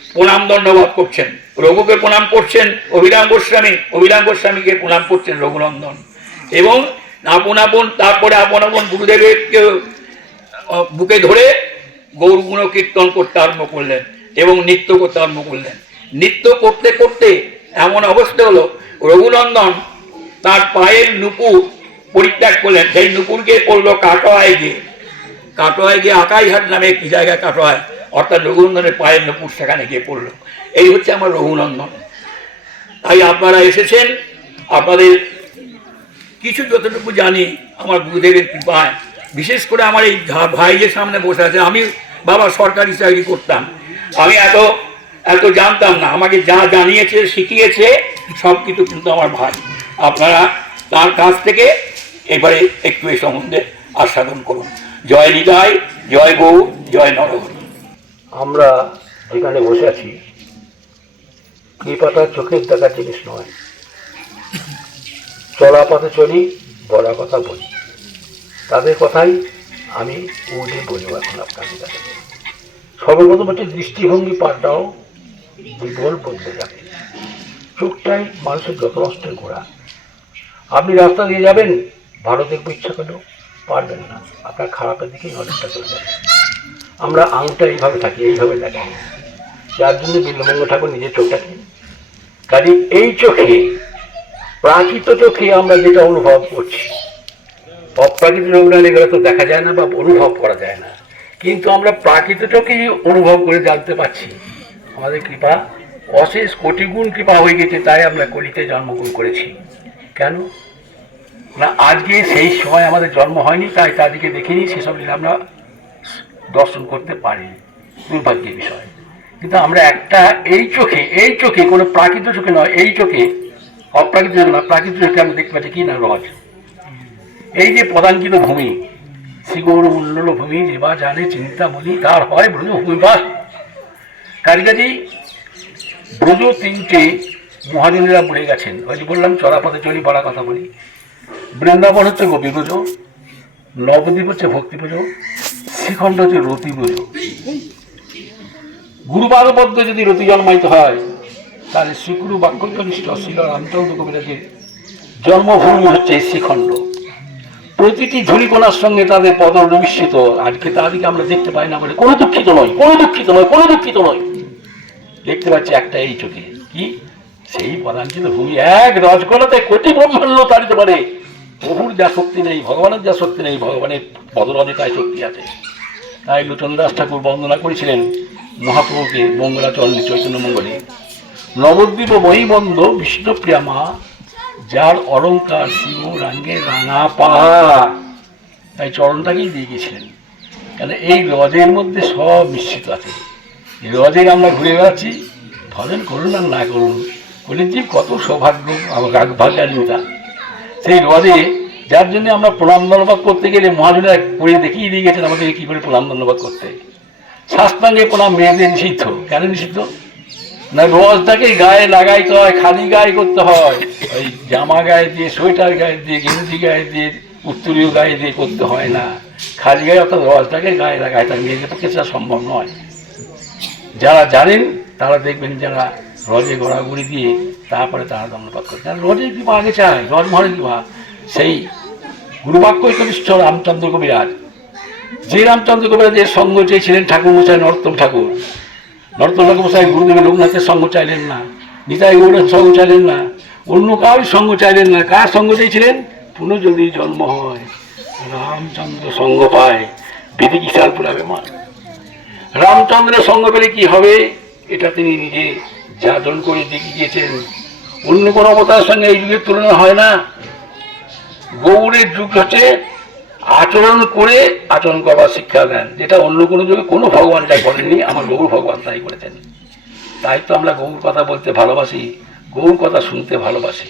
প্রণাম দণ্ডবাদ করছেন। রঘুকে প্রণাম করছেন অভিরাম গোস্বামীকে প্রণাম করছেন রঘুনন্দন, এবং আপন তারপরে আপন গুরুদেবকে বুকে ধরে গৌর গুণ কীর্তন করতে আরম্ভ করলেন এবং নৃত্য করতে আরম্ভ করলেন। নৃত্য করতে করতে এমন অবস্থা হলো, রঘুনন্দন তার পায়ের নুপুর পরিত্যাগ করলেন, সেই নুপুরকে পড়লো কাটোয়ায় গিয়ে আকাইহাট নামে একটি জায়গায় কাটোয়ায়, অর্থাৎ রঘুনন্দনের পায়ের নুপুর সেখানে গিয়ে পড়লো। এই হচ্ছে আমার রঘুনন্দন। তাই আপনারা এসেছেন, আপনাদের কিছু যতটুকু জানি আমার গুরুদেবের কৃপায়, বিশেষ করে আমার এই ভাই যে সামনে বসে আছে, আমি বাবা সরকারি চাকরি করতাম, আমি এত জানতাম না, আমাকে যা জানিয়েছে শিখিয়েছে সব কিছু কিন্তু আমার ভাই। আপনারা তার কাছ থেকে এবারে একটু এই সম্বন্ধে আস্বাদন করুন। জয় নিতাই, জয় গৌর, জয় নরহরি। আমরা যেখানে বসে আছি, কৃপাটা চোখের দেখার জিনিস নয়। চলা পথে চলি, বলা কথা বলি, তাদের কথাই আমি উঠে বলবো এখন আপনাদের কাছে। সর্বপ্রথম হচ্ছে দৃষ্টিভঙ্গি পাল্টাও, বিবল বদলে যাবে। চোখটাই মানুষের যত নষ্টের ঘোড়া। আপনি রাস্তা দিয়ে যাবেন, ভালো দেখবো ইচ্ছা করলেও পারবেন না, আপনার খারাপের দিকেই নজরটা চলে যাবে। আমরা আঙটা এইভাবে থাকি, এইভাবে দেখি, যার জন্য বিল্বমঙ্গ ঠাকুর নিজের চোখটাকে, কাজে এই চোখে, প্রাকৃত চোখে আমরা যেটা অনুভব করছি, অপ্রাকৃত চোখটা এগুলো তো দেখা যায় না বা অনুভব করা যায় না, কিন্তু আমরা প্রাকৃত চোখেই অনুভব করে জানতে পারছি। আমাদের কৃপা অশেষ কোটি গুণ কৃপা হয়ে গেছে, তাই আমরা কলিতে জন্মগ্রহণ করেছি। কেন না, আজকে সেই সময় আমাদের জন্ম হয়নি, তাই তাদেরকে দেখিনি, সেসব লীলা আমরা দর্শন করতে পারিনি, দুর্ভাগ্যের বিষয়। কিন্তু আমরা একটা এই চোখে কোনো প্রাকৃত চোখে নয়, এই চোখে, অপ্রাকৃত চোখে না, প্রাকৃত চোখে আমরা দেখতে পাচ্ছি কি না, রজ। এই যে পদাঙ্কিত ভূমি, শ্রীগৌর মণ্ডল ভূমি, যেবা জানে চিন্তা বলি তার হয় ভূমিবাস। কাজেই ব্রজ তিনটে মহাজনেরা বলে গেছেন। ওই যে বললাম চলাপথে চলি বলা কথা বলি। বৃন্দাবন হচ্ছে গোপী ব্রজ, নবদ্বীপ হচ্ছে ভক্তি ব্রজ, শ্রীখণ্ড হচ্ছে রতি ব্রজ। গুরুবারবদ্ধ যদি রতি জন্মায়িত হয়, তাহলে শ্রীগুরু বাক্যনিষ্ঠ শ্রী রামচন্দ্র কবিরাজের জন্মভূমি হচ্ছে শ্রীখণ্ড। প্রতিটি ঝুড়িকোনার সঙ্গে তাদের পদ নিমিশ্রিত। আজকে তাদেরকে আমরা দেখতে পাই না বলে কোনো দুঃখিত নয়, কোনো দুঃখিত নয়, কোনো দুঃখিত নয়। দেখতে পাচ্ছি একটা এই চোখে কি সেই পদাঙ্কিত ভূমি এক রজগোলাতে কোটি ব্রহ্মাণ্ড তাড়িতে পারে। প্রভুর যা শক্তি নেই, ভগবানের যা শক্তি নেই, ভগবানের পদরজে তাই শক্তি আছে। তাই লোচনদাস ঠাকুর বন্দনা করেছিলেন মহাপ্রভুকে মঙ্গলাচরণে, চৈতন্য মঙ্গলে, নবদ্বীপ মহিবন্ধ বিষ্ণুপ্রিয়া মা, যার অলঙ্কার শিব রাঙ্গে রাঙা পা। তাই চরণটাকেই দিয়ে গেছিলেন, কেন এই রজের মধ্যে সব মিশ্রিত আছে। এই রজে আমরা ঘুরে বেড়াচ্ছি, ভজন করুন আর না করুন, কলিজীব কত সৌভাগ্য ভাগ্যান্বিতা। সেই রজে যার জন্য আমরা প্রণাম ধন্যবাদ করতে গেলে মহাজনেরা করে দেখিয়ে দিয়ে গেছেন আমাদেরকে কী করে প্রণাম ধন্যবাদ করতে। শাস্ত্রাঙ্গে প্রণাম মেয়েদের নিষিদ্ধ। কেন নিষিদ্ধ? না রজটাকে গায়ে লাগাইতে হয়, খালি গায়ে করতে হয়। ওই জামা গায়ে দিয়ে, সোয়েটার গায়ে দিয়ে, গেঞ্জি গায়ে দিয়ে, উত্তরীয় গায়ে দিয়ে করতে হয় না, খালি গায়ে, অর্থাৎ রজটাকে গায়ে লাগায়। তার মেয়েদের পক্ষে সেটা সম্ভব নয়। যারা জানেন তারা দেখবেন, যারা রজে ঘোরাঘুরি দিয়ে তারপরে তারা ধন্যবাদ করে। কারণ রজের কৃপা আগে চায়, রজ মহারের কৃপা। সেই গুরুবাক্যনিষ্ঠ রামচন্দ্র কবিরাজ, যে রামচন্দ্র কবিরাজের সঙ্গ চেয়েছিলেন ঠাকুর মশাই নরোত্তম ঠাকুর, নরোত্তম ঠাকুর মশাই গুরুদেবের লোকনাথের সঙ্গ চাইলেন না, নিতাই গৌড়ের সঙ্গ চাইলেন না, অন্য কারোর সঙ্গ চাইলেন না। কার সঙ্গ চেয়েছিলেন? পুনঃ যদি জন্ম হয় রামচন্দ্র সঙ্গ পায়, বিধি কিসার পুরাবে মা। রামচন্দ্রের সঙ্গ পেলে কি হবে এটা তিনি নিজে যাজন করে দেখিয়ে গিয়েছেন। অন্য কোনো অবতারের সঙ্গে এই যুগের তুলনা হয় না। গৌড়ের যুগ হচ্ছে আচরণ করে আচরণ করবার শিক্ষা দেন, যেটা অন্য কোনো যুগে কোনো ভগবান তাই করেননি, আমার গৌর ভগবান তাই করেছেন। তাই তো আমরা গৌর কথা বলতে ভালোবাসি, গৌর কথা শুনতে ভালোবাসি।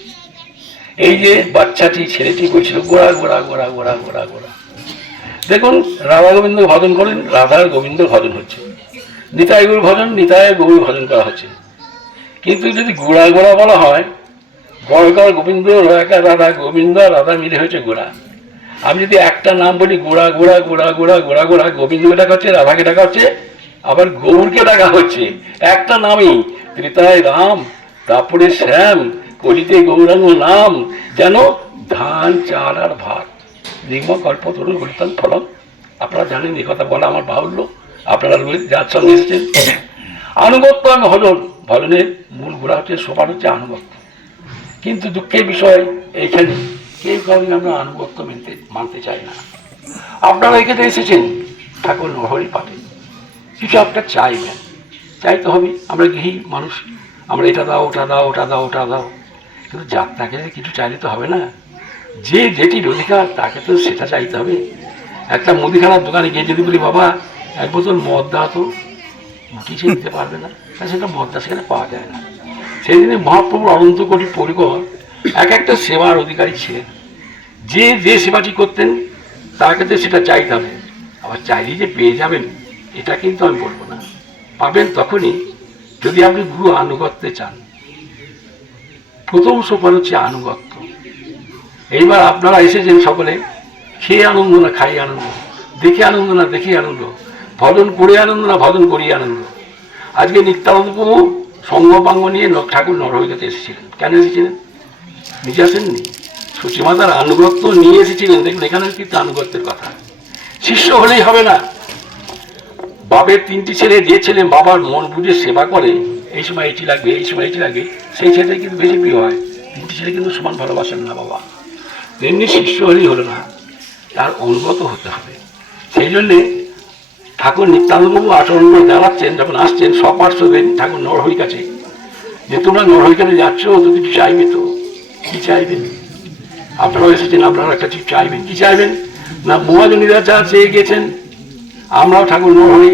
এই যে বাচ্চাটি, ছেলেটি বলছিল গোড়া গোড়া গোড়া গোড়া গোড়া গোড়া। দেখুন, রাধা গোবিন্দ ভজন করেন, রাধার গোবিন্দ ভজন হচ্ছে, নিতাই গৌর ভজন, নিতাই গৌর ভজন করা হচ্ছে। কিন্তু যদি গোড়া গোড়া বলা হয়, গড়গড় গোবিন্দ, রাধা গোবিন্দ, রাধা মিলে হয়েছে গোড়া। আমি যদি একটা নাম বলি গোড়া গোড়া গোড়া গোড়া গোড়া গোড়া, গোবিন্দকে ডাকা হচ্ছে, রাধাকে ডাকা হচ্ছে, আবার গৌরকে ডাকা হচ্ছে। একটা নামই, ত্রিতায় রাম, তারপরে শ্যাম, কলিতে গৌরাঙ্গ নাম, যেন ধান চাল আর ভাত। নির্ম কল্প তরুণ গরিতান ফলন। আপনারা জানেন, এই কথা বলা আমার বাহুল্য, আপনারা যার সঙ্গে এসেছেন। আনুগত্য আমি ভজন, ভজনের মূল গোড়া হচ্ছে, সোপান হচ্ছে আনুগত্য। কিন্তু দুঃখের বিষয় এইখানে কেউ কারণে আমরা আনুগত্য মানতে চাই না। আপনারা এখানে এসেছেন ঠাকুর নহরি পাঠে, কিছু একটা চাইবেন, চাইতে হবে। আমরা গৃহী মানুষ, আমরা এটা দাও, ওটা দাও, ওটা দাও, ওটা দাও। কিন্তু যাত্রাকে কিছু চাইলে তো হবে না। যে যেটির অধিকার তাকে তো সেটা চাইতে হবে। একটা মুদিখানার দোকানে গিয়ে যদি বলি বাবা এক বোতল মদ দাও, তো কিছু দিতে পারবে না, সেটা মদটা সেখানে পাওয়া যায় না। সেই দিনে মহাপ্রভুর অনন্ত কোটি পরিকর এক একটা সেবার অধিকারী ছিলেন। যে যে সেবাটি করতেন তার কাছে সেটা চাইতে হবে। আবার চাইলেই যে পেয়ে যাবেন এটা কিন্তু আমি বলবো না। পাবেন তখনই যদি আপনি গুরু আনুগত্যে চান। প্রথম সোপান হচ্ছে আনুগত্য। এইবার আপনারা এসেছেন সকলে, খেয়ে আনন্দ না খাই আনন্দ, দেখে আনন্দ না দেখে আনন্দ, ভজন করে আনন্দ না ভজন করিয়ে আনন্দ। আজকে নিত্যানন্দ প্রভু সঙ্গপাঙ্গ নিয়ে ঠাকুর নরহরিতে এসেছিলেন। কেন এসেছিলেন? নিজে আসেননি, সুচিমাতার আনুগত্য নিয়ে এসেছিলেন। দেখুন, এখানে কিন্তু আনুগত্যের কথা। শিষ্য হলেই হবে না। বাপের তিনটি ছেলে, যে ছেলে বাবার মন বুঝে সেবা করে, এই সময় এটি লাগবে, এই সময় এটি লাগবে, সেই ছেলেটাই কিন্তু বেশি প্রিয় হয়। তিনটি ছেলে কিন্তু সমান ভালোবাসেন না বাবা। তেমনি শিষ্য হলেই হলো না, তার অনুগত হতে হবে। সেই জন্যে ঠাকুর নিত্যানন্দবাবু আচরণ করে দাঁড়াচ্ছেন, যখন আসছেন সপার্শ্বদের ঠাকুর নরহরি কাছে, যে তোমরা নরহরি কাছে যাচ্ছ, তো কিছু চাইবে, তো কি চাইবেন? আপনারাও এসেছেন, আপনারা একটা কিছু চাইবেন। কি চাইবেন? না মহাজনীরা যা চেয়ে গেছেন, আমরাও ঠাকুর নরহরি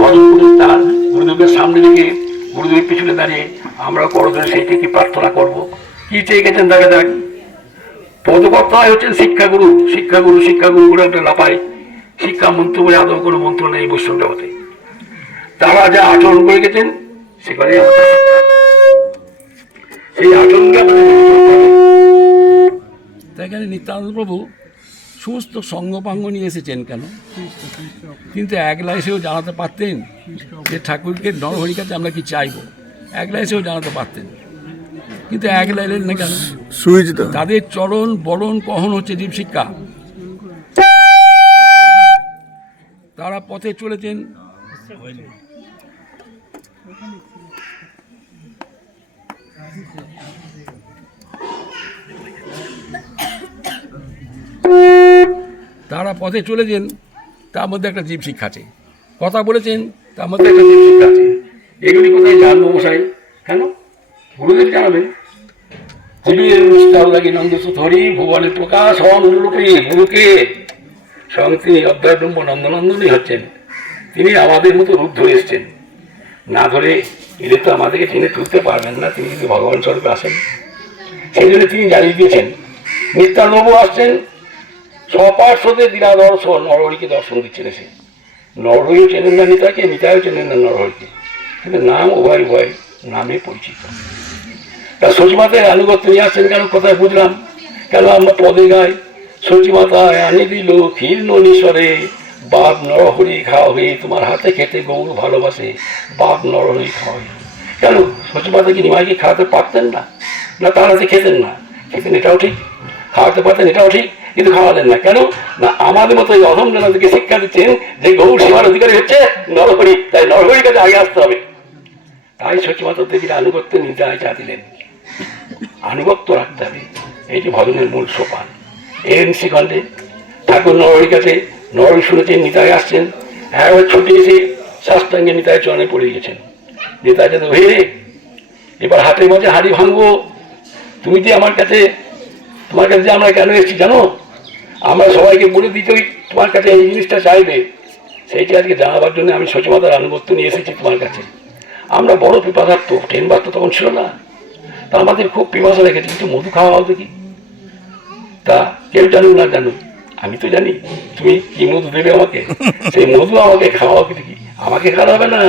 ভজন করে তার গুরুদেবের সামনে রেখে, গুরুদেবের পিছনে দাঁড়িয়ে আমরাও করজোড়ে সেইটি কি প্রার্থনা করবো। কি চেয়ে গেছেন দেখা দেখ। পদকর্তায় হচ্ছেন শিক্ষাগুরু, শিক্ষাগুরু, শিক্ষাগুরু করে একটা লাপায়। শিক্ষা মন্ত্র বলে আদৌ কোনো মন্ত্র নেই বৈষ্ণব জগতে। তারা যা আচরণ করে গেছেন সেখানে সেই আচরণকে আমাদের মেনে চলতে হবে। তাই এখানে নিত্যানন্দ প্রভু সমস্ত সঙ্গপাঙ্গ নিয়ে এসেছেন কেন? কিন্তু একলা এসেও জানাতে পারতেন যে ঠাকুরকে নরহরির কাছে আমরা কি চাইবো, একলা এসেও জানাতে পারতেন, কিন্তু একলা এলেন না কেন? সুইচ তাদের চরণ বরণ কহন হচ্ছে দীপশিক্ষা। তারা পথে চলেছেন তার মধ্যে একটা জীব শিক্ষা আছে, কথা বলেছেন তার মধ্যে একটা জীব শিক্ষা আছে। এগুলি কোথায় জানবো মশাই? কেন? গুরুদেব জানাবেন। জীবের নিষ্ঠাও লাগে নন্দসুত হরি ভুবনের প্রকাশ হন অনুরূপে গুরুকে স্বয়ং তিনি অধ্যায় ব্রহ্ম নন্দনন্দনই হচ্ছেন। তিনি আমাদের মতো রূপ ধরে এসছেন, না ধরে এদের তো আমাদেরকে টেনে তুলতে পারবেন না, তিনি যদি ভগবান স্বরূপে আসেন। সেই জন্য তিনি জানিয়ে দিয়েছেন নিত্যানন্দ আসছেন স্বপার্শ্বদে দিনা দর্শন, নরহরিকে দর্শন দিচ্ছেন এসে। নরহরিও চেনেন না নিতাইকে, নিতাইও চেনেন না নরহরিকে, কিন্তু নাম উভয় উভয় নামে পরিচিত। তা সচিমাতায় আনুগত্য নিয়ে আসছেন কেন? কোথায় বুঝলাম কেন? আমরা পদে গাই সচিমাতায় আনি দিল ক্ষীর ননীশ্বরে, বাপ নরহরি খাওয়াবে, তোমার হাতে খেতে গৌর ভালোবাসে, বাপ নরহরি খাওয়াবে। কেন? সচিমাতা কি নিমাইকে খাওয়াতে পারতেন না? না তার হাতে খেতেন না? খেতেন, এটাও ঠিক। খাওয়াতে পারতেন, এটাও ঠিক, কিন্তু খাওয়ালেন না কেন? না আমাদের মতো এই অধম জনতাকে শিক্ষা দিচ্ছেন যে গৌর সেবার অধিকারী হচ্ছে নরহরি, তাই নরহরির কাছে আগে আসতে হবে। তাই সচিমাতা দেবীর আনুগত্য নির্দেশ চা দিলেন, আনুগত্য রাখতে হবে, এইটি ভজনের মূল সোপান। এর নিশিখণ্ডে ঠাকুর নরহরির কাছে, নরহরি শুনেছেন নিতাই আসছেন, একবার ছুটে এসে সাষ্টাঙ্গে নিতাই চরণে পড়ে গেছেন। নিতাই যাতে হে এবার হাতের মাঝে হাড়ি ভাঙবো, তুমি যে আমার কাছে, তোমার কাছে যে আমরা কেন এসেছি জানো? আমরা সবাইকে বলে দিতেই তোমার কাছে এই জিনিসটা চাইবে, সেইটি আজকে জানাবার জন্য আমি সচিমাতার আনুগত্য নিয়ে এসেছি তোমার কাছে। আমরা বড় পিপাসার্থ, ট্রেন বাস তো তখন ছিল না, তা আমাদের খুব পিপাসা রেখেছে, কিছু মধু খাওয়া হবে কি? তা কেউ জানুক না জানুক, আমি তো জানি তুমি কি মধু দেবে আমাকে, সেই মধু আমাকে খাওয়া হবে কি? আমাকে খাওয়া হবে না,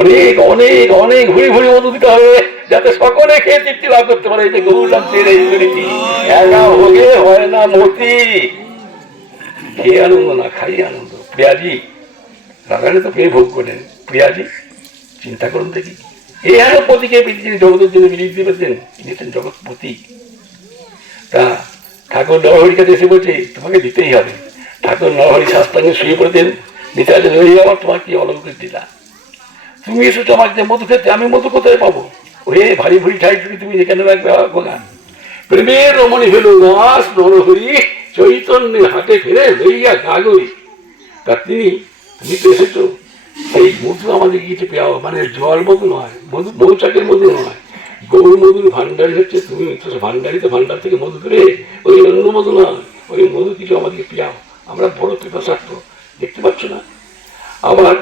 অনেক অনেক অনেক ঘুরে ঘুরে মধু দিতে হবে, যাতে সকলে খেয়ে তৃপ্তি লাভ করতে পারে। এই যে গৌর লাগছে একা ভোগে হয় না মতি, খেয়ে আনন্দ না খাইয়ে আনন্দ। প্রিয়াজি রাধারানী তো পেয়ে ভোগ করলেন, প্রিয়াজি চিন্তা করুন দেখি, এই এত পতিকে যিনি জগতের জন্য বিলিয়ে দিতে পেরেছেন, তিনি হচ্ছেন জগৎপতি। তা ঠাকুর নরহরির কাছে এসে বলছে তোমাকে দিতেই হবে। ঠাকুর নরহরি শাস্ত্রাঙ্গে শুয়ে পড়েছেন, নিতাই হয়ে আমার তোমার কি অলৌকিক দিলা, তুমি এসেছো আমার যে মধু খেতে, আমি মধু কোথায় পাবো? ওহে ভারী ভুড়ি ঠাই তুমি যেখানে রাখবে গোলা। প্রেমের রমণী হলো নাস নরহরি, চৈতন্যের হাতে ফিরে লইয়া গাগরি। তা তুমি তো এসেছো, সেই মধু আমাদের কিছু পেয়াও, মানে জল মধু নয়, মধু মৌচাকের মধু নয়, গৌর মধুর ভান্ডারী হচ্ছে তুমি। ভান্ডারী তো ভান্ডার থেকে মধু করে, ওই অন্য মধু নয়, ওই মধু কিছু আমাদেরকে পেয়াও, আমরা বড় পিপাসার্থ, দেখতে পাচ্ছ না? আবার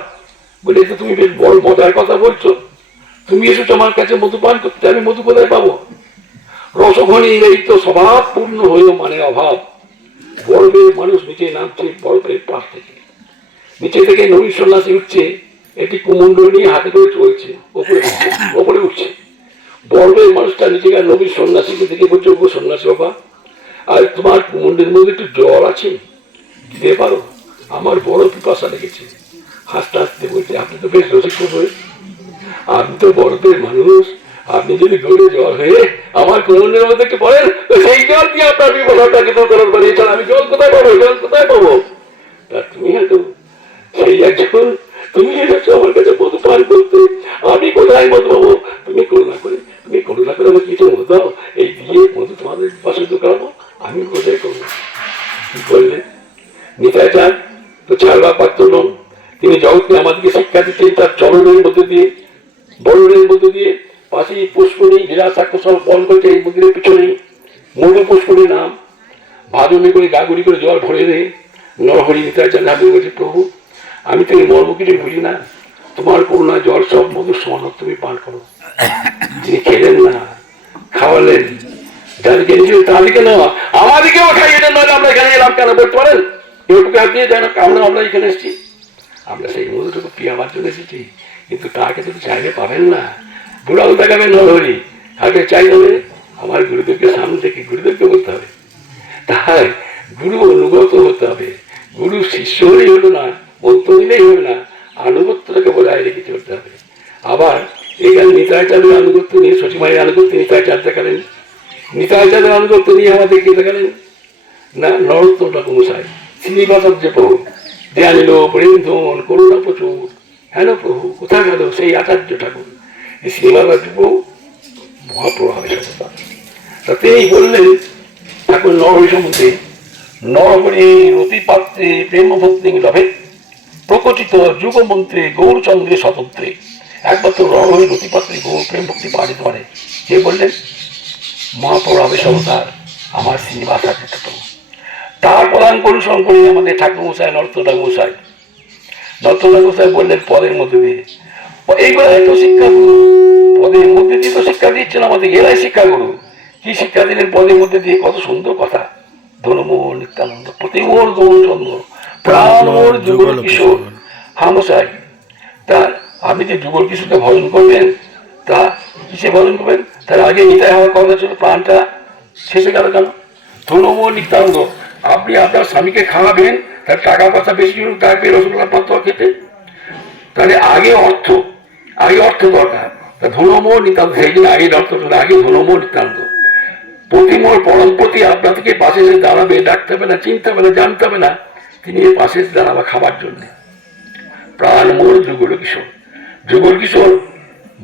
বলে তো তুমি বেশ বড় মজার কথা বলছো, তুমি এসেছো আমার কাছে মধু পান করতে, আমি মধু কোথায় পাবো? রসঘনী এই তো স্বভাব পূর্ণ হয়েও মানে অভাব। বরফের মানুষ নিচে নামছে বরফের পাশ থেকে, নিচে থেকে নবীন সন্ন্যাসী উঠছে, একটি কুমন্ডল নিয়ে হাতে করে চলছে, ওপরে উঠছে। বরফের মানুষটা নিচে গিয়ে নবীন সন্ন্যাসীকে দেখে বলছে, ও সন্ন্যাসী বাবা, আর তোমার কুমন্ডের মধ্যে একটু জল আছে, দিতে পারো? আমার বড় পিপাসা লেগেছে। হাসতে হাসতে বলছে, আপনি তো বেশ রসিক হয়ে, আপনি তো বরফের মানুষ, আপনি যদি গৌরে জল হয়ে আমার কুমন্ডের মধ্যে একটু পড়েন, সেই জল দিয়ে আপনার পিপাসাটাকে তো করার পারি, এছাড়া আমি জল কোথায় পাবো, জল কোথায় পাবো? তা তুমি হয়তো সেই একজন, তুমি এসেছো আমার কাছে মধু পান করতে, আমি কোথায় মধু পাবো? তুমি করুণা করে আমার কিছু মধু দাও, এই দিয়ে মধু তোমাদের পাশে করাবো, আমি কোথায় করবো? কি করলেন নিতাই চান তো ছাড়বা পারত নন। তিনি জগৎকে আমাদেরকে শিক্ষা দিচ্ছেন তার চরণের মধ্যে দিয়ে, বরণের মধ্যে দিয়ে। পাশে পুষ্করী বিরাসাক্ষসল বল করছে, এই মন্দিরের পিছনেই মধু পুষ্করী নাম, ভাদনে করে গাগুড়ি করে জল ভরে দেয়। নরহরি নিতাই চান হাতে বলছে, প্রভু আমি তো এই মর্ম কিছু বুঝি না, তোমার করুণা জল সব মধুর সমান তুমি পান করো। তিনি খেলেন না, খাওয়ালেন, যাদেরকে এনেছিল তাদেরকে নেওয়া, আমাদেরকেও খাইয়ে নয় আমরা এখানে এলাম কেন বলতে পারেন? কেউ দিয়ে যায় না, আমরা এখানে এসেছি, আমরা সেই মধু যতটুকু আমার জন্য এসেছি, কিন্তু তার কাছে তো চাইলে পাবেন না। বুড়াও দেখাবেন নরহরি, কাকে চাই হবে? আমার গুরুদেবকে সামনে থেকে গুরুদেবকে বলতে হবে। তাই গুরু অনুগত হতে হবে। গুরু শিষ্য হলেই হলো না, মন্ত্র দিলেই হবে না, আনুগত্যটাকে বজায় রেখে চলতে হবে। আবার এখানে নিতাইচাঁদের আনুগত্য নিয়ে, শশীমায়ের আনুগত্য নিতাইচাঁদ দেখালেন, নিতাইচাঁদের আনুগত্য নিয়ে আমাদেরকে দেখালেন না নরোত্তম ঠাকুর মশাই, শ্রীনিবাসার্য প্রভু দেয়ালিল প্রেম ধন করুণা প্রচুর, হ্যালো প্রভু কোথায় গেল সেই আচার্য ঠাকুর? এই শ্রীনিবাসার্য প্রভু মহাপ্রভাবে সভ্যতা। তা তিনি বললেন ঠাকুর নরহরি সম্বন্ধে, নরহরি রতি পাত্রে প্রেম ভক্তি লভে প্রকটিত যুগমন্ত্রে গৌরচন্দ্রে স্বতন্ত্রে। একমাত্র নরহরি রতি পাত্রে গৌর প্রেম ভক্তি পাওয়া যেতে পারে। কে বললেন? মহাপ্রভাবে সভ্যতার আমার শ্রীনিবাসার্য প্রভু। তার প্রধান অনুসরণ করে আমাদের ঠাকুর মশাই, নরোত্তম ঠাকুর মশাই। নরোত্তম ঠাকুর মশাই বললেন পদের মধ্যে দিয়ে, এইগুলো এত শিক্ষা গুরু, পদের মধ্যে দিয়ে তো শিক্ষা দিচ্ছেন আমাদের, এরাই শিক্ষা গুরু। কি শিক্ষা দিলেন পদের মধ্যে দিয়ে? কত সুন্দর কথা। ধনমোহন নিত্যানন্দ, প্রতিমোর গৌরচন্দ্র, প্রাণমোর যুগল কিশোর। হ্যাঁ মশাই, তা আপনি যে যুগল কিশোরকে ভজন করবেন, তা কিসে ভজন করবেন? তার আগে নিতাই হওয়ার কথা ছিল, প্রাণটা শেষে গেল কেন? ধনমোহন নিত্যানন্দ, আপনি আপনার স্বামীকে খাওয়াবেন, তার টাকা পয়সা বেশি ছিল, তারপরে রসগোল্লা পাত্র খেতে, তাহলে আগে অর্থ দরকার। তা ধনমোহন নিত্যানন্দ, সেই জন্য আগে অর্থ, আগে ধনমোহন নিত্যানন্দ। প্রতিমোর পরমপতি আপনার থেকে পাশে এসে দাঁড়াবে, ডাকতে হবে না, চিনতে হবে না, জানতে হবে না, তিনি এর পাশে এসে দাঁড়াবে খাবার জন্য। প্রাণমোর যুগল কিশোর, যুগল কিশোর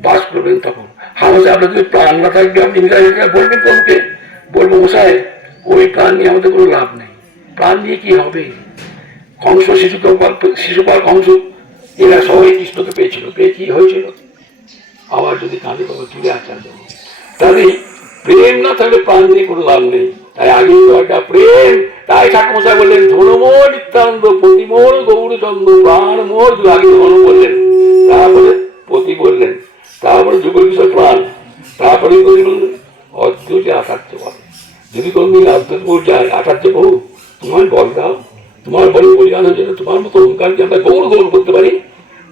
বাস করবেন তখন। হামসে আপনার যদি প্রাণ না থাকবে, আপনি বলবেন কোনকে? বলবো মশাই ওই প্রাণ নিয়ে আমাদের কোনো লাভ নেই, প্রাণ নিয়ে কি হবে? কংস শিশুপাল কংস এরা সবাই কৃষ্ণকে পেয়েছিল, পেয়ে কি হয়েছিল? আবার যদি কাঁদে বাবা জুড়ে আচার্য, তাহলে প্রেম না থাকলে প্রাণ দিয়ে কোনো লাভ নেই। তাই আগে দরকার প্রেম। তাই ঠাকুর মশাই বললেন ধনমোর নিত্যানন্দ, প্রতিমোর গৌরচন্দ্র, প্রাণ মোর। আগে ধন বললেন, তারপরে পতি বললেন, তারপরে যুগল কিশোর প্রাণ, তারপরে বললেন অদ্বৈত আচার্য বল। যদি কোনদিন অদ্বৈতপুর যায়, আচার্য বহু তোমার বল দাও, তোমার বলে বলিয়ানোর জন্য তোমার মতো অহংকার যে আমরা গৌর গৌর করতে পারি।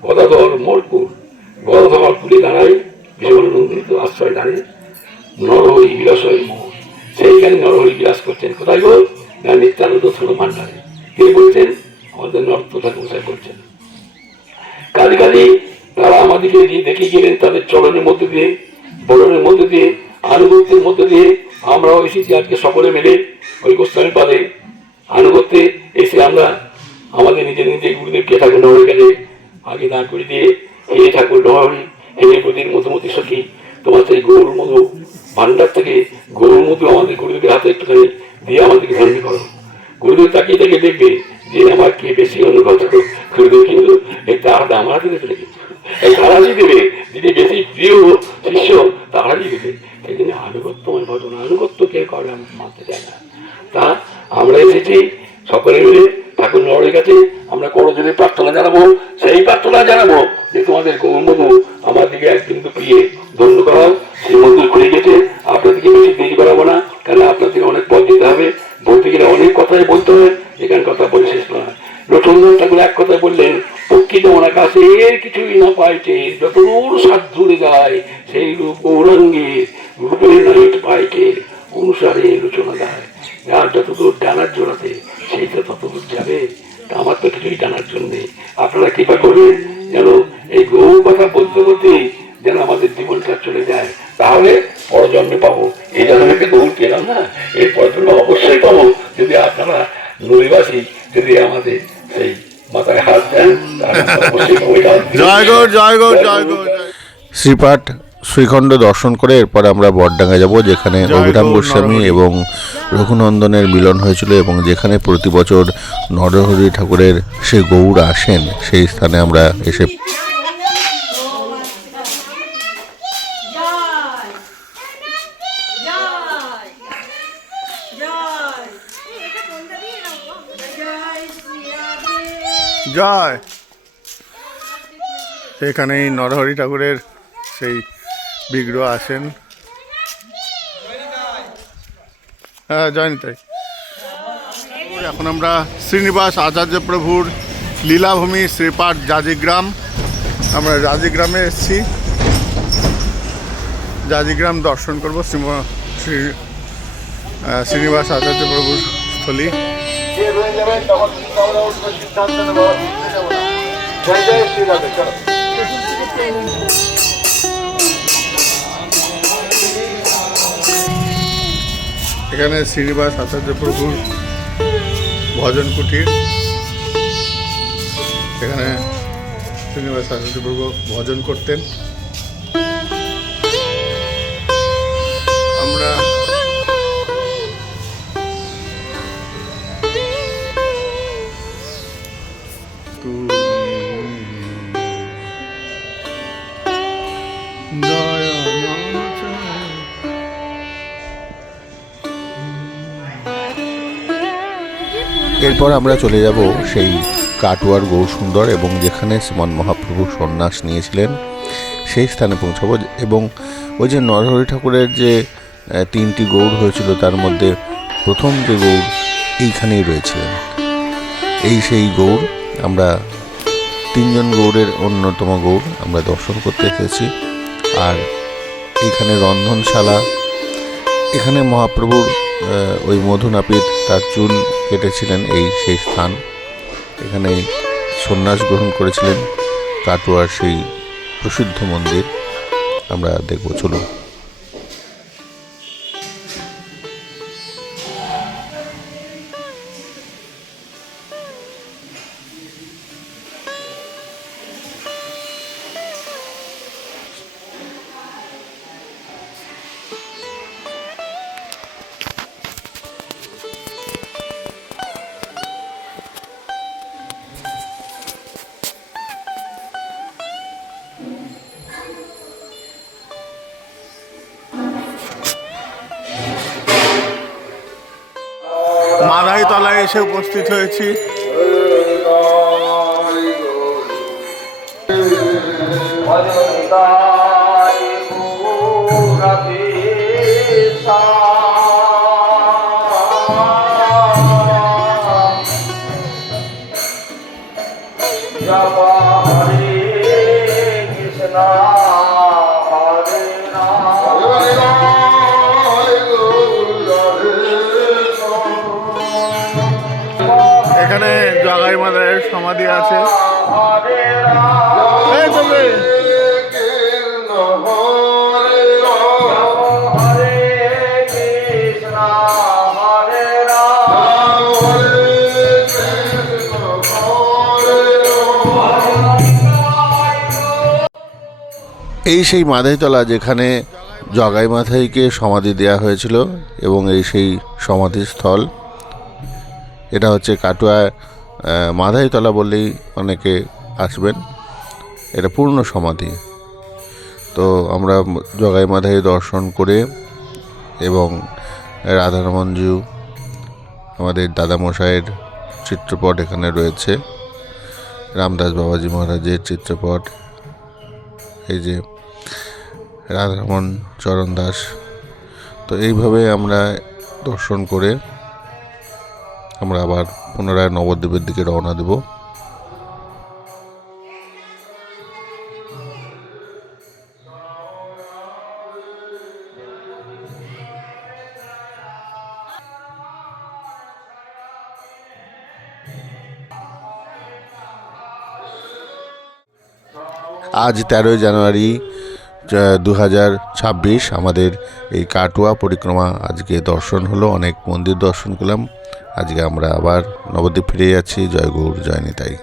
গদাধর মোর কুল, গদাধর কুলে দাঁড়ায় ভীষণ নন্দিত আশ্রয় দাঁড়িয়ে নরহরি বিরসয় মোর। সেইখানে নরহরি বিরাজ করছেন। কোথায় গো? না নিত্যানন্দ ছোট ভান্ডারে। কে বলছেন? আমাদের নরোত্তম ঠাকুর মশাই বলছেন। কালী কালী তারা আমাদেরকে দেখিয়ে গেলেন তাদের চরণের মধ্যে দিয়ে, বরণের মধ্যে দিয়ে, আনুগত্যের মধ্যে দিয়ে। আমরাও এসেছি আজকে সকলে মিলে ওই গোস্বামী পাদে আনুগত্যে এসে আমরা আমাদের নিজের গুরুদেবকে ঠাকুর নরহরি কাছে আগে দাঁড় করে দিয়ে, হে ঠাকুর নরহরি, হে প্রতির মধুমতি সখী, তোমার সেই গৌর মধু ভান্ডার থেকে গৌর মধু আমাদের গুরুদেবের হাতে একটুখানি দিয়ে আমাদেরকে ধন্য করো। গুরুদেব তাকিয়ে তাকে দেখবে যে আমার কে বেশি অনুগত। গুরুদেব কিন্তু এই তারাটা আমার হাতে চলে গেছে, এই তারাই দেবে। যিনি বেশি প্রিয় শিষ্য তারাই দেবে। সেই জন্য আনুগত্যময় ভজন, আনুগত্য কে করে আমি মানতে চাই না। তা আমরা এসেছি সকলে মিলে ঠাকুর নরহরির কাছে আমরা করজোড়ে প্রার্থনা জানাবো। সেই প্রার্থনা জানাবো যে তোমাদের গৌরমধু আমার দিকে একদিন তো প্রিয়ে ধন্য করা। সেই মন্দির খুলে গেছে, আপনাদেরকে বেশি দেরি করাবো না, কারণ আপনাদেরকে অনেক পথ যেতে হবে। বলতে গেলে অনেক কথাই বলতে হবে, এখানে কথা বলে শেষ নয়। রচন্দ্র ঠাকুর এক কথায় বললেন, প্রকৃত ওনার কাছে এর কিছুই না পাইছে, যত দূর সাত জুড়ে যায় সেই রূপ গৌরাঙ্গের রূপের নাইট পাইকে অনুসারে লোচনা দেয়। যার যতদূর ডানার জোড়াতে সেইটা ততদূর যাবে। তা আমার তো কিছুই জানার জন্যে আপনারা কৃপা করবেন যেন এই গৌর কথা বলতে বলতে যেন আমাদের জীবনটা চলে যায়। তাহলে পরজন্মে পাবো। এই জন্মকে গৌর পেলাম না, এই পরজন্মে অবশ্যই পাবো যদি আপনারা নৈবাসী যদি আমাদের সেই মাথায় হাত দেন। জয় গৌর, জয় গৌর, জয় গৌর। শ্রীপাঠ শ্রীখণ্ড দর্শন করে এরপর আমরা বড়ডাঙ্গা যাব, যেখানে অভিরাম গোস্বামী এবং রঘুনন্দনের মিলন হয়েছিল এবং যেখানে প্রতি বছর নরহরি ঠাকুরের সে গৌর আসেন, সেই স্থানে আমরা এসে জয়। এখানেই নরহরি ঠাকুরের সেই বিগ্রহ আসেন। হ্যাঁ জয় নিতাই। এখন আমরা শ্রীনিবাস আচার্য প্রভুর লীলাভূমি শ্রীপাঠ জাজিগ্রাম। আমরা জাজিগ্রামে এসেছি, জাজিগ্রাম দর্শন করব, শ্রীনিবাস আচার্য প্রভুর স্থলী। এখানে শ্রীনিবাস আচার্য প্রভুর ভজন কুটির। এখানে শ্রীনিবাস আচার্য প্রভু ভজন করতেন। আমরা এরপর আমরা চলে যাব সেই কাটোয়ার গৌরসুন্দর এবং যেখানে শ্রীমন মহাপ্রভু সন্ন্যাস নিয়েছিলেন সেই স্থানে পৌঁছাবো। এবং ওই যে নরহরি ঠাকুরের যে 3টি গৌর হয়েছিল তার মধ্যে প্রথম যে গৌর এইখানেই রয়েছিলেন, এই সেই গৌর। আমরা 3জন গৌরের অন্যতম গৌর আমরা দর্শন করতে এসেছি। আর এইখানে রন্ধনশালা, এখানে মহাপ্রভুর ওই মধুনাপিত তার চুল কেটেছিলেন, এই সেই স্থান। এখানে সন্ন্যাস গ্রহণ করেছিলেন কাটোয়ার সেই প্রসিদ্ধ মন্দির আমরা দেখব। চলুন। মাধাই তলায় এসে উপস্থিত হয়েছি। এখানে জগাই মায়ের সমাধি আছে। এই সেই মাধাইতলা যেখানে জগাই মাথাইকে সমাধি দেওয়া হয়েছিল এবং এই সেই সমাধিস্থল। এটা হচ্ছে কাটোয়া মাধাইতলা বললেই অনেকে আসবেন, এটা পূর্ণ সমাধি। তো আমরা জগাই মাধাই দর্শন করে এবং রাধারমঞ্জু আমাদের দাদামশাইয়ের চিত্রপট এখানে রয়েছে, রামদাস বাবাজি মহারাজের চিত্রপট, এই যে রাধারমন চরণ দাস। তো এইভাবে আমরা দর্শন করে আমরা আবার পুনরায় নবদ্বীপের দিকে রওনা দেব। আজ 13 জানুয়ারি 2026 আমাদের এই কাটোয়া পরিক্রমা আজকে দর্শন হলো, অনেক মন্দির দর্শন করলাম। আজকে আমরা আবার নবদ্বীপ ফিরে যাচ্ছি। জয় গৌর, জয় নিতাই।